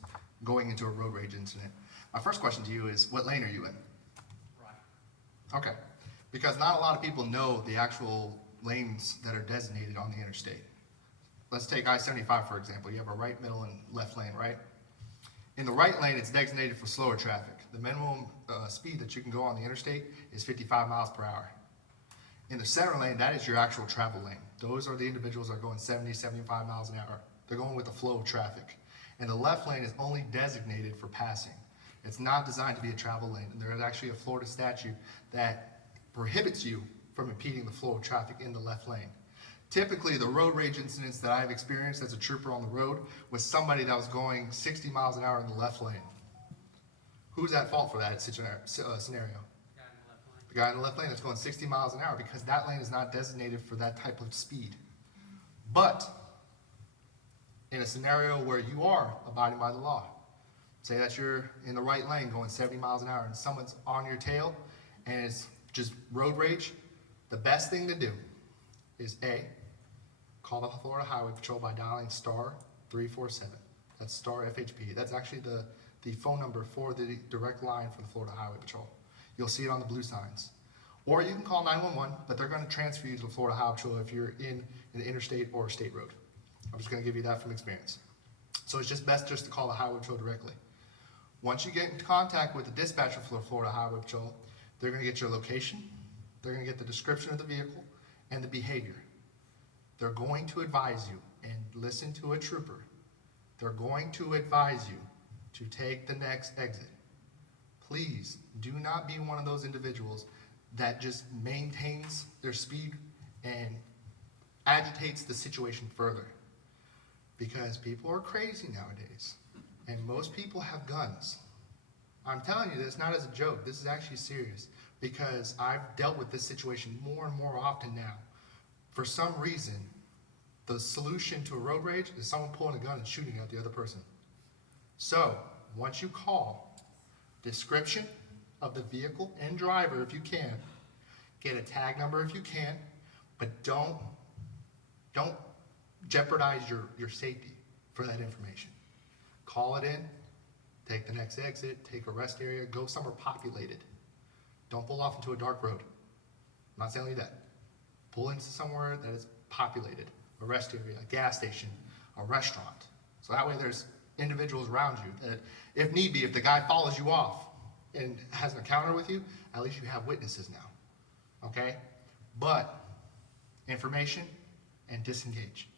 going into a road rage incident. My first question to you is, what lane are you in? Right. Okay, because not a lot of people know the actual lanes that are designated on the interstate. Let's take I-75 for example. You have a right, middle, and left lane, right? In the right lane, it's designated for slower traffic. The minimum speed that you can go on the interstate is 55 miles per hour. In the center lane, that is your actual travel lane. Those are the individuals that are going 70, 75 miles an hour. They're going with the flow of traffic. And the left lane is only designated for passing. It's not designed to be a travel lane. And there is actually a Florida statute that prohibits you from impeding the flow of traffic in the left lane. Typically, the road rage incidents that I've experienced as a trooper on the road was somebody that was going 60 miles an hour in the left lane. Who's at fault for that scenario? The guy in the left lane that's going 60 miles an hour, because that lane is not designated for that type of speed. But in a scenario where you are abiding by the law, say that you're in the right lane going 70 miles an hour and someone's on your tail and it's just road rage, the best thing to do is A, call the Florida Highway Patrol by dialing star 347. That's star FHP. That's actually the phone number for the direct line for the Florida Highway Patrol. You'll see it on the blue signs. Or you can call 911, but they're going to transfer you to the Florida Highway Patrol if you're in an interstate or a state road. I'm just going to give you that from experience. So it's just best just to call the Highway Patrol directly. Once you get in contact with the dispatcher for the Florida Highway Patrol, they're going to get your location, they're going to get the description of the vehicle, and the behavior. They're going to advise you, and listen to a trooper, they're going to advise you to take the next exit. Please do not be one of those individuals that just maintains their speed and agitates the situation further. Because people are crazy nowadays, and most people have guns. I'm telling you this not as a joke, this is actually serious, because I've dealt with this situation more and more often now. For some reason, the solution to a road rage is someone pulling a gun and shooting at the other person. So, once you call, description of the vehicle and driver if you can, get a tag number if you can, but don't jeopardize your safety for that information. Call it in, take the next exit, take a rest area, go somewhere populated. Don't pull off into a dark road. I'm not telling you that. Pull into somewhere that is populated, a rest area, a gas station, a restaurant. So that way there's individuals around you that, if need be, if the guy follows you off and has an encounter with you, at least you have witnesses now, okay? But information and disengage.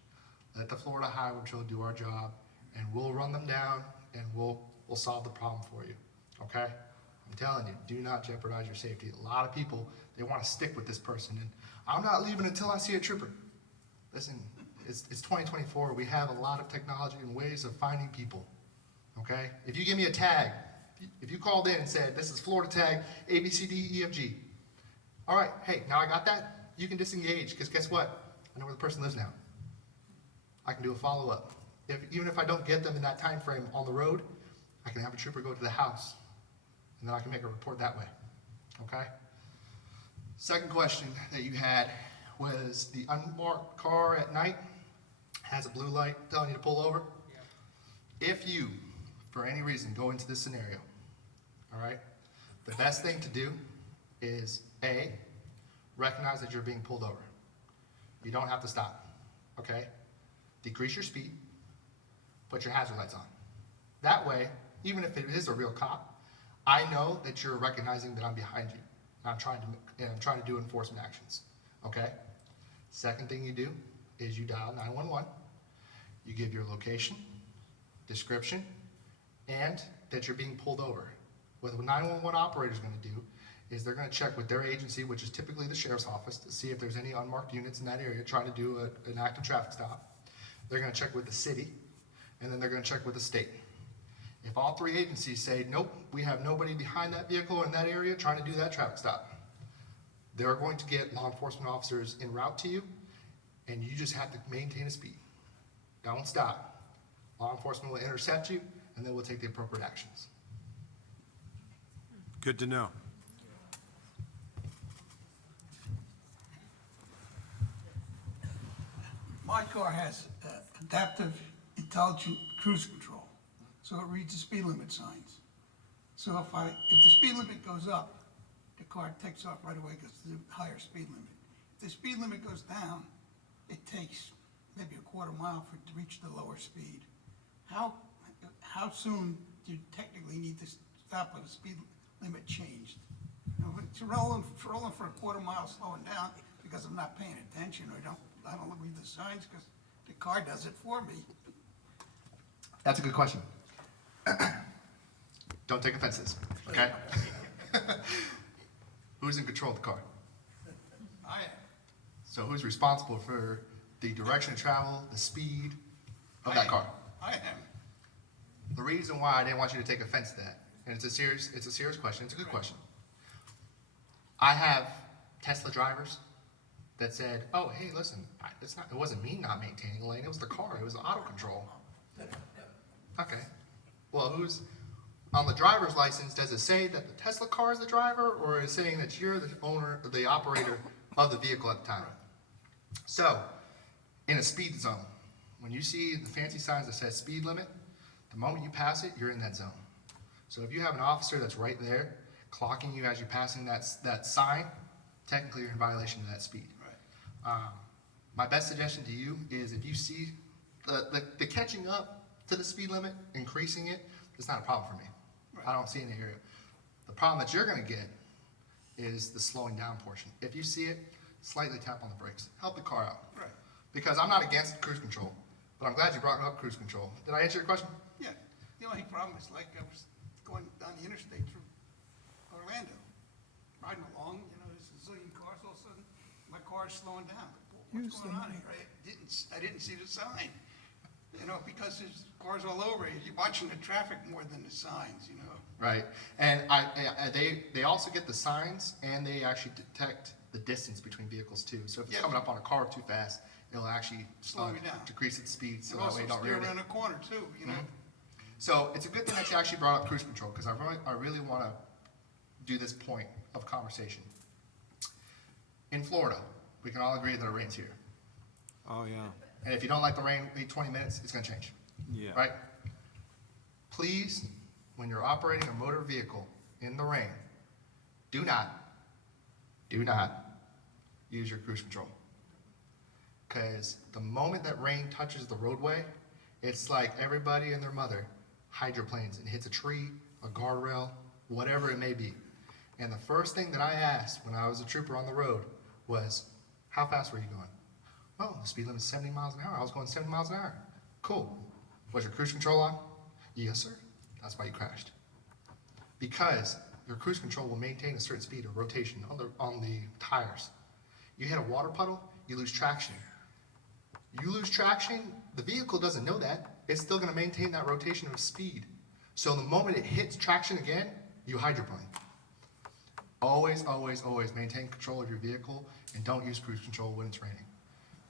Let the Florida Highway Patrol do our job, and we'll run them down, and we'll solve the problem for you, okay? I'm telling you, do not jeopardize your safety. A lot of people, they want to stick with this person, and I'm not leaving until I see a trooper. Listen, it's 2024. We have a lot of technology and ways of finding people, okay? If you give me a tag, if you called in and said, this is Florida tag ABCDEFG, all right, hey, now I got that, you can disengage, because guess what? I know where the person lives now. I can do a follow-up. Even if I don't get them in that time frame on the road, I can have a trooper go to the house, and then I can make a report that way, okay? Second question that you had was the unmarked car at night has a blue light telling you to pull over. Yeah. If you, for any reason, go into this scenario, all right, the best thing to do is A, recognize that you're being pulled over. You don't have to stop, okay? Decrease your speed, put your hazard lights on. That way, even if it is a real cop, I know that you're recognizing that I'm behind you. And I'm trying to do enforcement actions, okay? Second thing you do is you dial 911. You give your location, description, and that you're being pulled over. What the 911 operator is going to do is they're gonna check with their agency, which is typically the sheriff's office, to see if there's any unmarked units in that area trying to do an active traffic stop. They're gonna check with the city, and then they're gonna check with the state. If all three agencies say, nope, we have nobody behind that vehicle in that area trying to do that traffic stop, they're going to get law enforcement officers en route to you, and you just have to maintain a speed. Don't stop. Law enforcement will intercept you, and then we'll take the appropriate actions. Good to know. My car has adaptive intelligent cruise control, so it reads the speed limit signs. So if the speed limit goes up, the car takes off right away because it's a higher speed limit. If the speed limit goes down, it takes maybe a quarter mile for it to reach the lower speed. How soon do you technically need to stop when the speed limit changed? You know, if it's rolling for a quarter mile slowing down because I'm not paying attention or I don't read the signs because the car does it for me. That's a good question. Don't take offenses, okay? Who's in control of the car? I am. So who's responsible for the direction of travel, the speed of that car? I am. The reason why I didn't want you to take offense to that, and it's a serious question, it's a good question. I have Tesla drivers that said, oh, hey, listen, it wasn't me not maintaining the lane, it was the car, it was the auto control. Okay, well, who's, on the driver's license, does it say that the Tesla car is the driver, or is it saying that you're the owner, the operator of the vehicle at the time? So, in a speed zone, when you see the fancy signs that says speed limit, the moment you pass it, you're in that zone. So if you have an officer that's right there, clocking you as you're passing that sign, technically you're in violation of that speed. Right. My best suggestion to you is if you see the catching up to the speed limit, increasing it, it's not a problem for me. I don't see any area. The problem that you're gonna get is the slowing down portion. If you see it, slightly tap on the brakes, help the car out. Right. Because I'm not against cruise control, but I'm glad you brought up cruise control. Did I answer your question? Yeah, the only problem is like I was going down the interstate through Orlando, riding along, you know, there's a zillion cars, all of a sudden, my car's slowing down. What's going on here? I didn't see the sign, you know, because there's cars all over you. You're watching the traffic more than the signs, you know. Right, and they also get the signs, and they actually detect the distance between vehicles too. So if it's Yes. coming up on a car too fast, it'll actually Slow you down. decrease its speed, so You that way also you don't steer rear around it. a corner too, you know. So it's a good thing that you actually brought up cruise control, because I really want to do this point of conversation. In Florida, we can all agree that it rains here. Oh, yeah. And if you don't like the rain, wait 20 minutes, it's going to change. Yeah. Right? Please, when you're operating a motor vehicle in the rain, do not use your cruise control. Because the moment that rain touches the roadway, it's like everybody and their mother hydroplanes and hits a tree, a guardrail, whatever it may be. And the first thing that I asked when I was a trooper on the road was, how fast were you going? Well, the speed limit is 70 miles an hour. I was going 70 miles an hour. Cool. Was your cruise control on? Yes, sir. That's why you crashed. Because your cruise control will maintain a certain speed of rotation on the tires. You hit a water puddle, you lose traction. You lose traction, the vehicle doesn't know that. It's still going to maintain that rotation of speed. So the moment it hits traction again, you hydroplane. Always, always, always maintain control of your vehicle, and don't use cruise control when it's raining.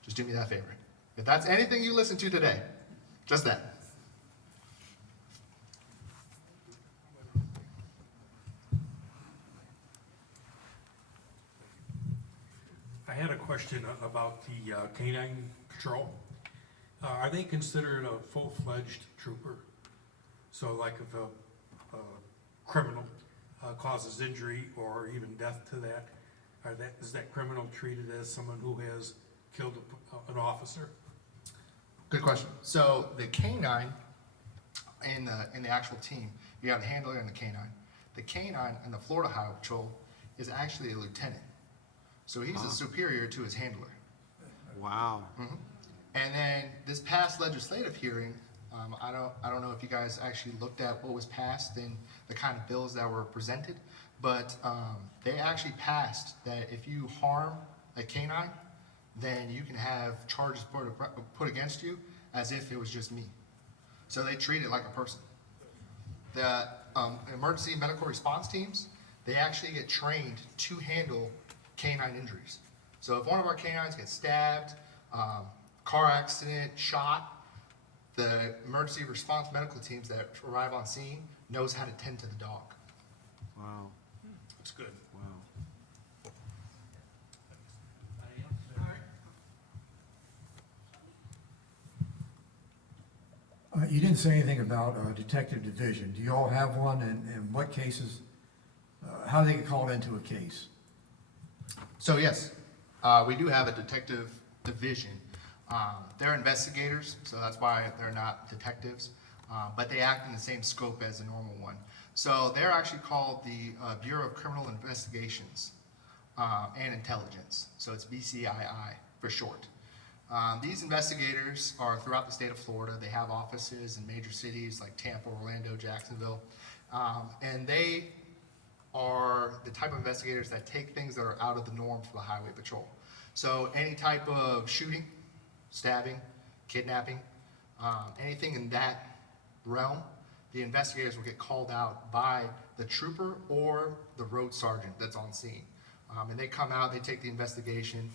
Just do me that favor. If that's anything you listen to today, just that. I had a question about the canine patrol. Are they considered a full-fledged trooper? So like if a criminal causes injury or even death to that, is that criminal treated as someone who has killed an officer? Good question. So the canine in the actual team, you have the handler and the canine. The canine in the Florida Highway Patrol is actually a lieutenant. So he's a superior to his handler. Wow. And then this past legislative hearing, I don't know if you guys actually looked at what was passed and the kind of bills that were presented, but they actually passed that if you harm a canine, then you can have charges put against you as if it was just me. So they treat it like a person. The emergency medical response teams, they actually get trained to handle canine injuries. So if one of our canines gets stabbed, car accident, shot, the emergency response medical teams that arrive on scene knows how to tend to the dog. Wow, That's good. wow. You didn't say anything about detective division. Do you all have one, and in what cases, how do they get called into a case? So yes, we do have a detective division. They're investigators, so that's why they're not detectives, but they act in the same scope as a normal one. So they're actually called the Bureau of Criminal Investigations and Intelligence. So it's BCII for short. These investigators are throughout the state of Florida. They have offices in major cities like Tampa, Orlando, Jacksonville, and they are the type of investigators that take things that are out of the norm for the highway patrol. So any type of shooting, stabbing, kidnapping, anything in that realm, the investigators will get called out by the trooper or the road sergeant that's on scene. And they come out, they take the investigation.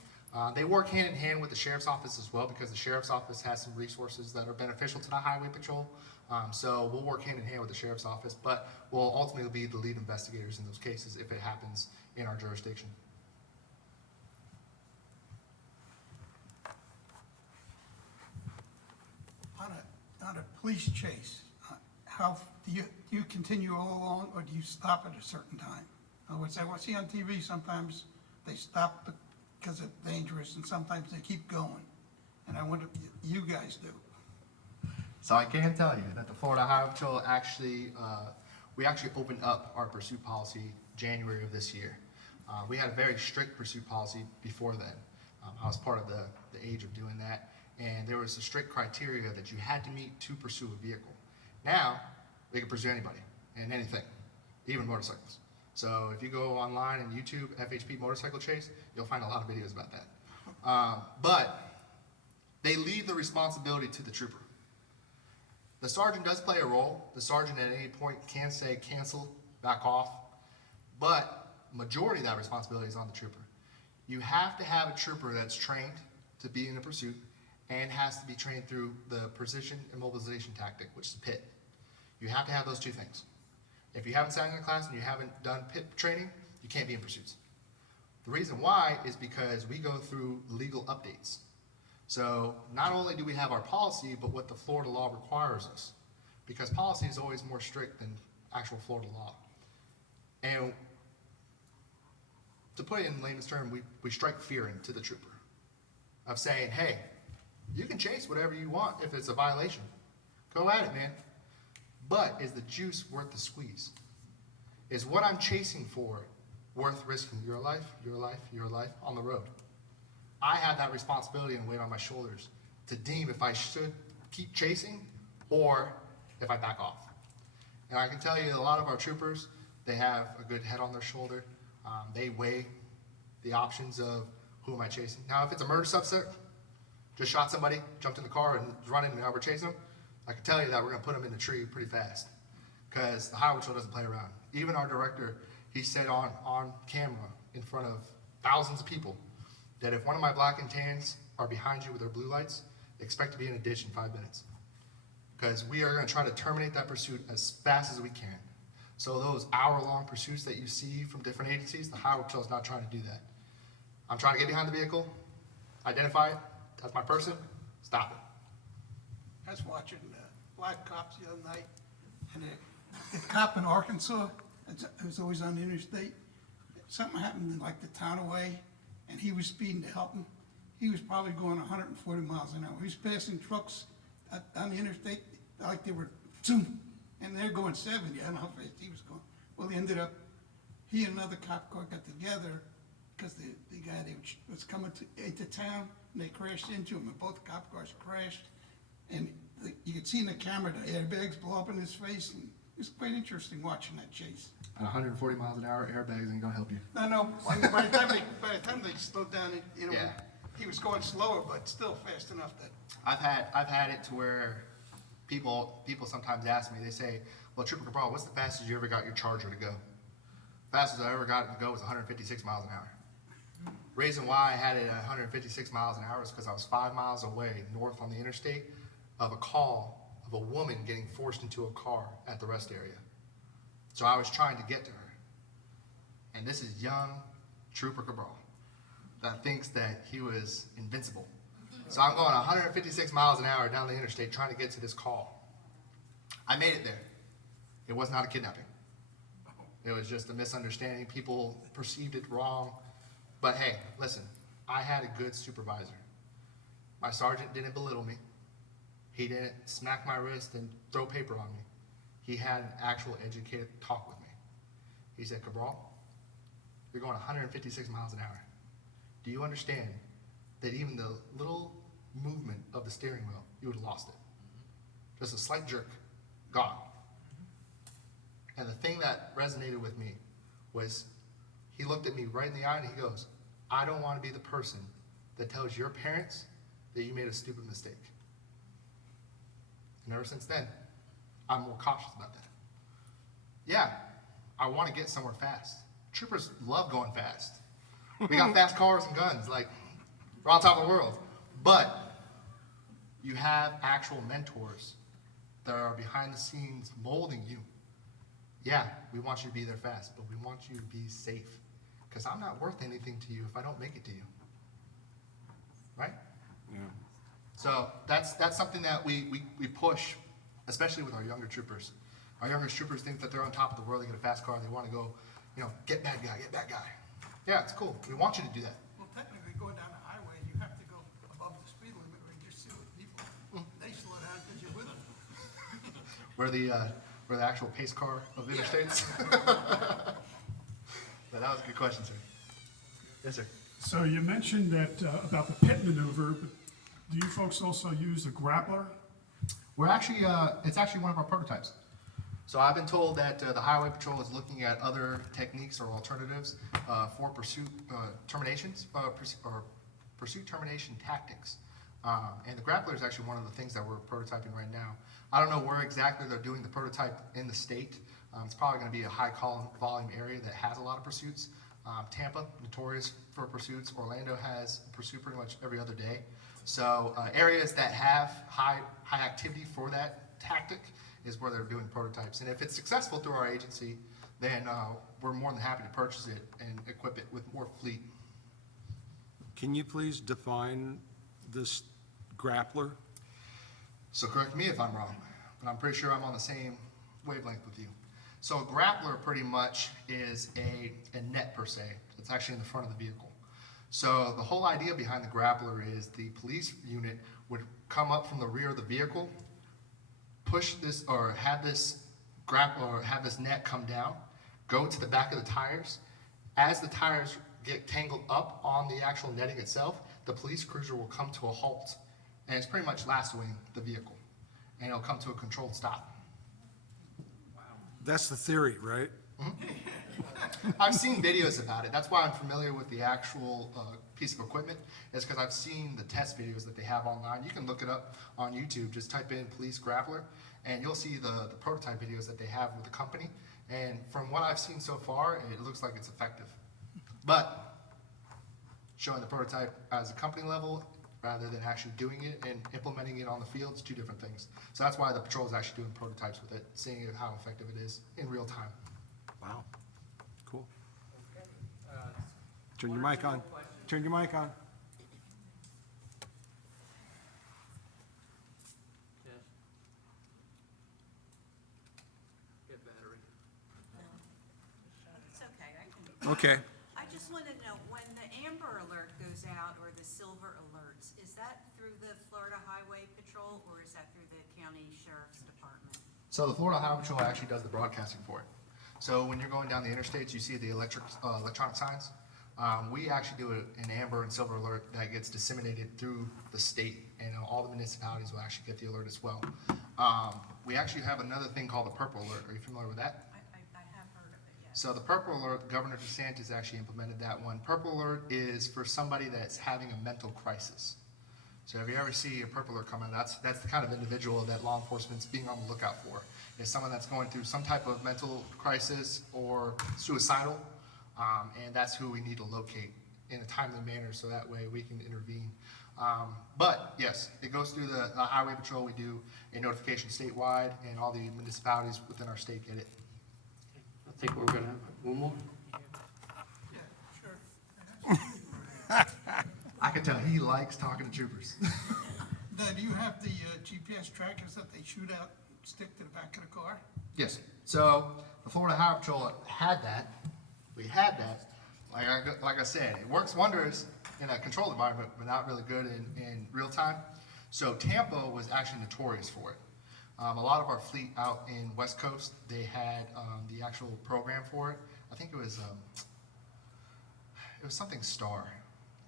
They work hand in hand with the sheriff's office as well, because the sheriff's office has some resources that are beneficial to the highway patrol. So we'll work hand in hand with the sheriff's office, but we'll ultimately be the lead investigators in those cases if it happens in our jurisdiction. On a police chase, how, do you continue all along, or do you stop at a certain time? In other words, I see on TV, sometimes they stop because it's dangerous, and sometimes they keep going. And I wonder if you guys do. So I can tell you that the Florida Highway Patrol actually, we actually opened up our pursuit policy January of this year. We had a very strict pursuit policy before then. I was part of the age of doing that, and there was a strict criteria that you had to meet to pursue a vehicle. Now, we can pursue anybody and anything, even motorcycles. So if you go online and YouTube FHP motorcycle chase, you'll find a lot of videos about that. But they leave the responsibility to the trooper. The sergeant does play a role. The sergeant at any point can say cancel, back off, but majority of that responsibility is on the trooper. You have to have a trooper that's trained to be in a pursuit and has to be trained through the precision immobilization tactic, which is PIT. You have to have those two things. If you haven't sat in a class and you haven't done PIT training, you can't be in pursuits. The reason why is because we go through legal updates. So not only do we have our policy, but what the Florida law requires us, because policy is always more strict than actual Florida law. And to put it in layman's term, we strike fear into the trooper of saying, hey, you can chase whatever you want if it's a violation. Go at it, man. But is the juice worth the squeeze? Is what I'm chasing for worth risking your life, your life, your life on the road? I have that responsibility and weight on my shoulders to deem if I should keep chasing or if I back off. And I can tell you a lot of our troopers, they have a good head on their shoulder. They weigh the options of who am I chasing. Now, if it's a murder suspect, just shot somebody, jumped in the car and was running and now we're chasing them, I can tell you that we're gonna put them in the tree pretty fast because the highway patrol doesn't play around. Even our director, he said on camera in front of thousands of people that if one of my black and tans are behind you with their blue lights, expect to be in a ditch in 5 minutes. Because we are gonna try to terminate that pursuit as fast as we can. So those hour-long pursuits that you see from different agencies, the highway patrol is not trying to do that. I'm trying to get behind the vehicle, identify it, that's my person, stop it. I was watching Black Cops the other night, and the cop in Arkansas, it was always on the interstate, something happened in like the town away, and he was speeding to help him. He was probably going 140 miles an hour. He was passing trucks on the interstate like they were zoom, and they're going 70. I don't know how fast he was going. Well, he and another cop car got together because the guy was coming into town, and they crashed into him, and both cop cars crashed. And you could see in the camera the airbags blow up in his face, and It's quite interesting watching that chase. At 140 miles an hour, airbags ain't gonna help you. No, by the time they slowed down, you know, Yeah. he was going slower, but still fast enough that, I've had it to where people sometimes ask me, they say, well, Trooper Cabral, what's the fastest you ever got your Charger to go? Fastest I ever got it to go was 156 miles an hour. Reason why I had it at 156 miles an hour is because I was 5 miles away north on the interstate of a call of a woman getting forced into a car at the rest area. So I was trying to get to her. And this is young Trooper Cabral that thinks that he was invincible. So I'm going 156 miles an hour down the interstate trying to get to this call. I made it there. It was not a kidnapping. It was just a misunderstanding. People perceived it wrong. But hey, listen, I had a good supervisor. My sergeant didn't belittle me. He didn't smack my wrist and throw paper on me. He had an actual educated talk with me. He said, Cabral, you're going 156 miles an hour. Do you understand that even the little movement of the steering wheel, you would have lost it? Just a slight jerk, gone. And the thing that resonated with me was he looked at me right in the eye and he goes, I don't want to be the person that tells your parents that you made a stupid mistake. And ever since then, I'm more cautious about that. Yeah, I want to get somewhere fast. Troopers love going fast. We got fast cars and guns, like we're on top of the world. But you have actual mentors that are behind the scenes molding you. Yeah, we want you to be there fast, but we want you to be safe. Because I'm not worth anything to you if I don't make it to you. Right? Yeah. So that's something that we push, especially with our younger troopers. Our younger troopers think that they're on top of the world, they get a fast car, they want to go, get bad guy, get bad guy. Yeah, it's cool. We want you to do that. well, technically going down the highway, you have to go above the speed limit or you just see what people, they slow down because you're with them. We're the actual pace car of interstates. But that was a good question, sir. Yes, sir. So you mentioned that about the pit maneuver, but do you folks also use the grappler? We're actually, it's actually one of our prototypes. So I've been told that the Highway Patrol is looking at other techniques or alternatives for pursuit terminations, or pursuit termination tactics. And the grappler is actually one of the things that we're prototyping right now. I don't know where exactly they're doing the prototype in the state. It's probably going to be a high volume area that has a lot of pursuits. Tampa, notorious for pursuits. Orlando has pursuit pretty much every other day. So areas that have high activity for that tactic is where they're doing prototypes. And if it's successful through our agency, then we're more than happy to purchase it and equip it with more fleet. Can you please define this grappler? So correct me if I'm wrong, but I'm pretty sure I'm on the same wavelength with you. So a grappler pretty much is a net per se. It's actually in the front of the vehicle. So the whole idea behind the grappler is the police unit would come up from the rear of the vehicle, push this or have this grapple or have this net come down, go to the back of the tires. As the tires get tangled up on the actual netting itself, the police cruiser will come to a halt. And it's pretty much lassoing the vehicle. And it'll come to a controlled stop. That's the theory, right? I've seen videos about it. That's why I'm familiar with the actual piece of equipment. Is because I've seen the test videos that they have online. You can look it up on YouTube. Just type in police grappler, and you'll see the prototype videos that they have with the company. And from what I've seen so far, it looks like it's effective. But showing the prototype as a company level rather than actually doing it and implementing it on the field is two different things. So that's why the patrol is actually doing prototypes with it, seeing how effective it is in real time. Wow. Cool. Turn your mic on. Turn your mic on. Yes. Get battery. It's okay, I can. Okay. I just want to know, when the Amber Alert goes out or the Silver Alerts, is that through the Florida Highway Patrol or is that through the County Sheriff's Department? So the Florida Highway Patrol actually does the broadcasting for it. So when you're going down the interstates, you see the electronic signs. We actually do an amber and silver alert that gets disseminated through the state, and all the municipalities will actually get the alert as well. We actually have another thing called the purple alert. Are you familiar with that? I have heard of it, yes. So the purple alert, Governor DeSantis actually implemented that one. Purple alert is for somebody that's having a mental crisis. So if you ever see a purple alert come out, that's the kind of individual that law enforcement's being on the lookout for. Is someone that's going through some type of mental crisis or suicidal, and that's who we need to locate in a timely manner so that way we can intervene. But yes, it goes through the highway patrol. We do a notification statewide, and all the municipalities within our state get it. I think we're gonna have one more. I can tell he likes talking to troopers. Do you have the GPS trackers that they shoot out, stick to the back of the car? Yes. So the Florida Highway Patrol had that. We had that. Like I said, it works wonders in a controlled environment, but not really good in real time. So Tampa was actually notorious for it. A lot of our fleet out in West Coast, they had the actual program for it. I think it was something Star,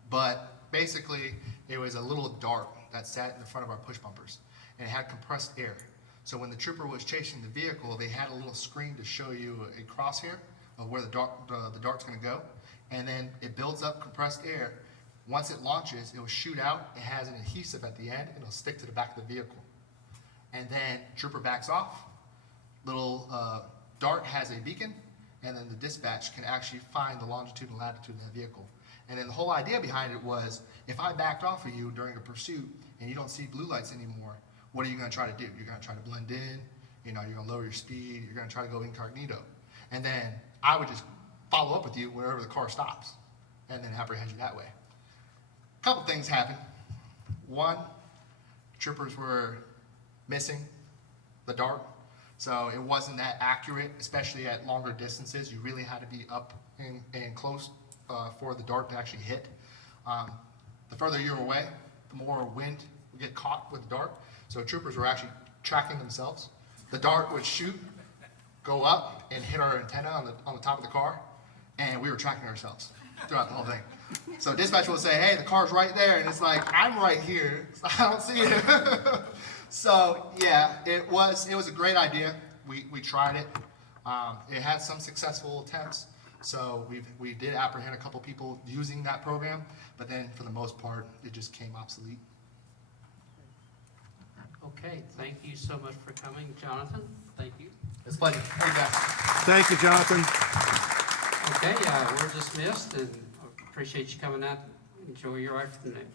but basically it was a little dart that sat in the front of our push bumpers, and it had compressed air. So when the trooper was chasing the vehicle, they had a little screen to show you a crosshair of where the dart's going to go, and then it builds up compressed air. Once it launches, it will shoot out. It has an adhesive at the end, and it'll stick to the back of the vehicle. And then trooper backs off. Little dart has a beacon, and then the dispatch can actually find the longitude and latitude of that vehicle. And then the whole idea behind it was, if I backed off of you during a pursuit and you don't see blue lights anymore, what are you going to try to do? You're going to try to blend in, you're going to lower your speed, you're going to try to go incognito. And then I would just follow up with you wherever the car stops and then apprehend you that way. A couple things happened. One, troopers were missing the dart, so it wasn't that accurate, especially at longer distances. You really had to be up and close for the dart to actually hit. The further you're away, the more wind would get caught with the dart. So troopers were actually tracking themselves. The dart would shoot, go up, and hit our antenna on the top of the car, and we were tracking ourselves throughout the whole thing. So dispatch will say, "Hey, the car's right there," and it's like, I'm right here, so I don't see it. So yeah, it was a great idea. We tried it. It had some successful attempts. So we did apprehend a couple people using that program, but then for the most part, it just came obsolete. Okay, thank you so much for coming, Jonathan. Thank you. It's a pleasure. Thank you, guys. Thank you, Jonathan. Okay, we're dismissed, and appreciate you coming out. Enjoy your afternoon.